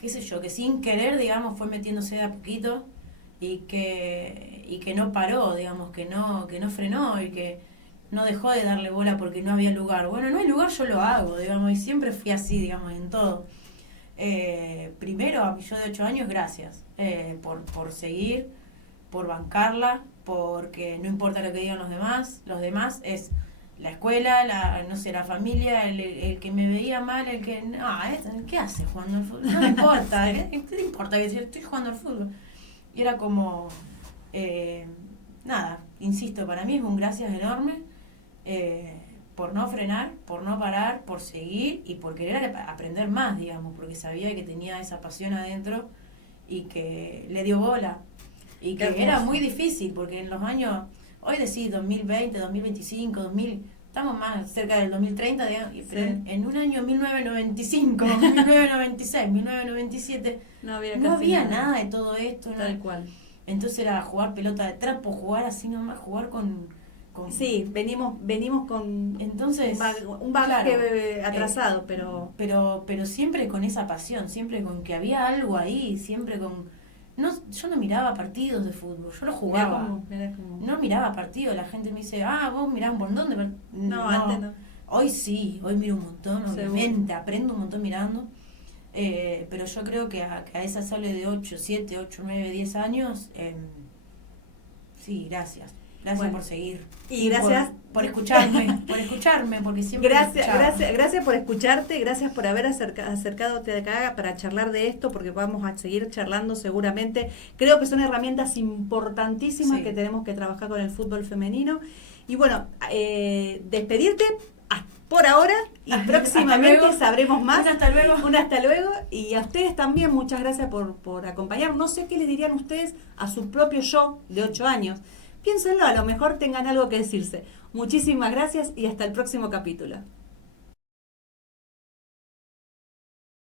qué sé yo, que sin querer, digamos, fue metiéndose de a poquito y que no paró, digamos, que no frenó y que no dejó de darle bola porque no había lugar. Bueno, no hay lugar, yo lo hago, digamos, y siempre fui así, digamos, en todo. Primero, a mi yo de 8 años, gracias por seguir, por bancarla, porque no importa lo que digan los demás es la escuela, no sé, la familia, el que me veía mal, el que, ¿qué hace jugando al fútbol? No me importa, ¿qué te importa que estoy jugando al fútbol? Y era como, nada, insisto, para mí es un gracias enorme por no frenar, por no parar, por seguir y por querer aprender más, digamos, porque sabía que tenía esa pasión adentro y que le dio bola. Y que era muy difícil, porque en los años, hoy decís 2020, 2025, 2000, estamos más cerca del 2030, digamos, pero Sí. en un año 1995, 1996, 1997, No había, no había nada de todo esto. Tal cual. Entonces era jugar pelota de trapo, jugar así nomás, jugar con Sí, venimos con entonces un bagaje claro, atrasado, pero siempre con esa pasión, siempre con que había algo ahí, siempre con yo no miraba partidos de fútbol, yo lo jugaba. Mirá cómo. No miraba partidos, la gente me dice, vos mirás un montón de partidos. No, antes no. Hoy sí, hoy miro un montón, Seguro. obviamente, aprendo un montón mirando. Pero yo creo que a esa Sole de 8, 7, 8, 9, 10 años, sí, gracias. Gracias Bueno, por seguir. y gracias por escucharme, porque siempre me escuchaba. Gracias por escucharte, gracias por haber acercadote acá para charlar de esto, porque vamos a seguir charlando seguramente. Creo que son herramientas importantísimas Sí. que tenemos que trabajar con el fútbol femenino. Y bueno, despedirte por ahora y próximamente luego. sabremos más. Hasta luego. Un hasta luego. Y a ustedes también, muchas gracias por acompañarnos. No sé qué les dirían ustedes a su propio yo de 8 años. Piénsenlo, a lo mejor tengan algo que decirse. Muchísimas gracias y hasta el próximo capítulo.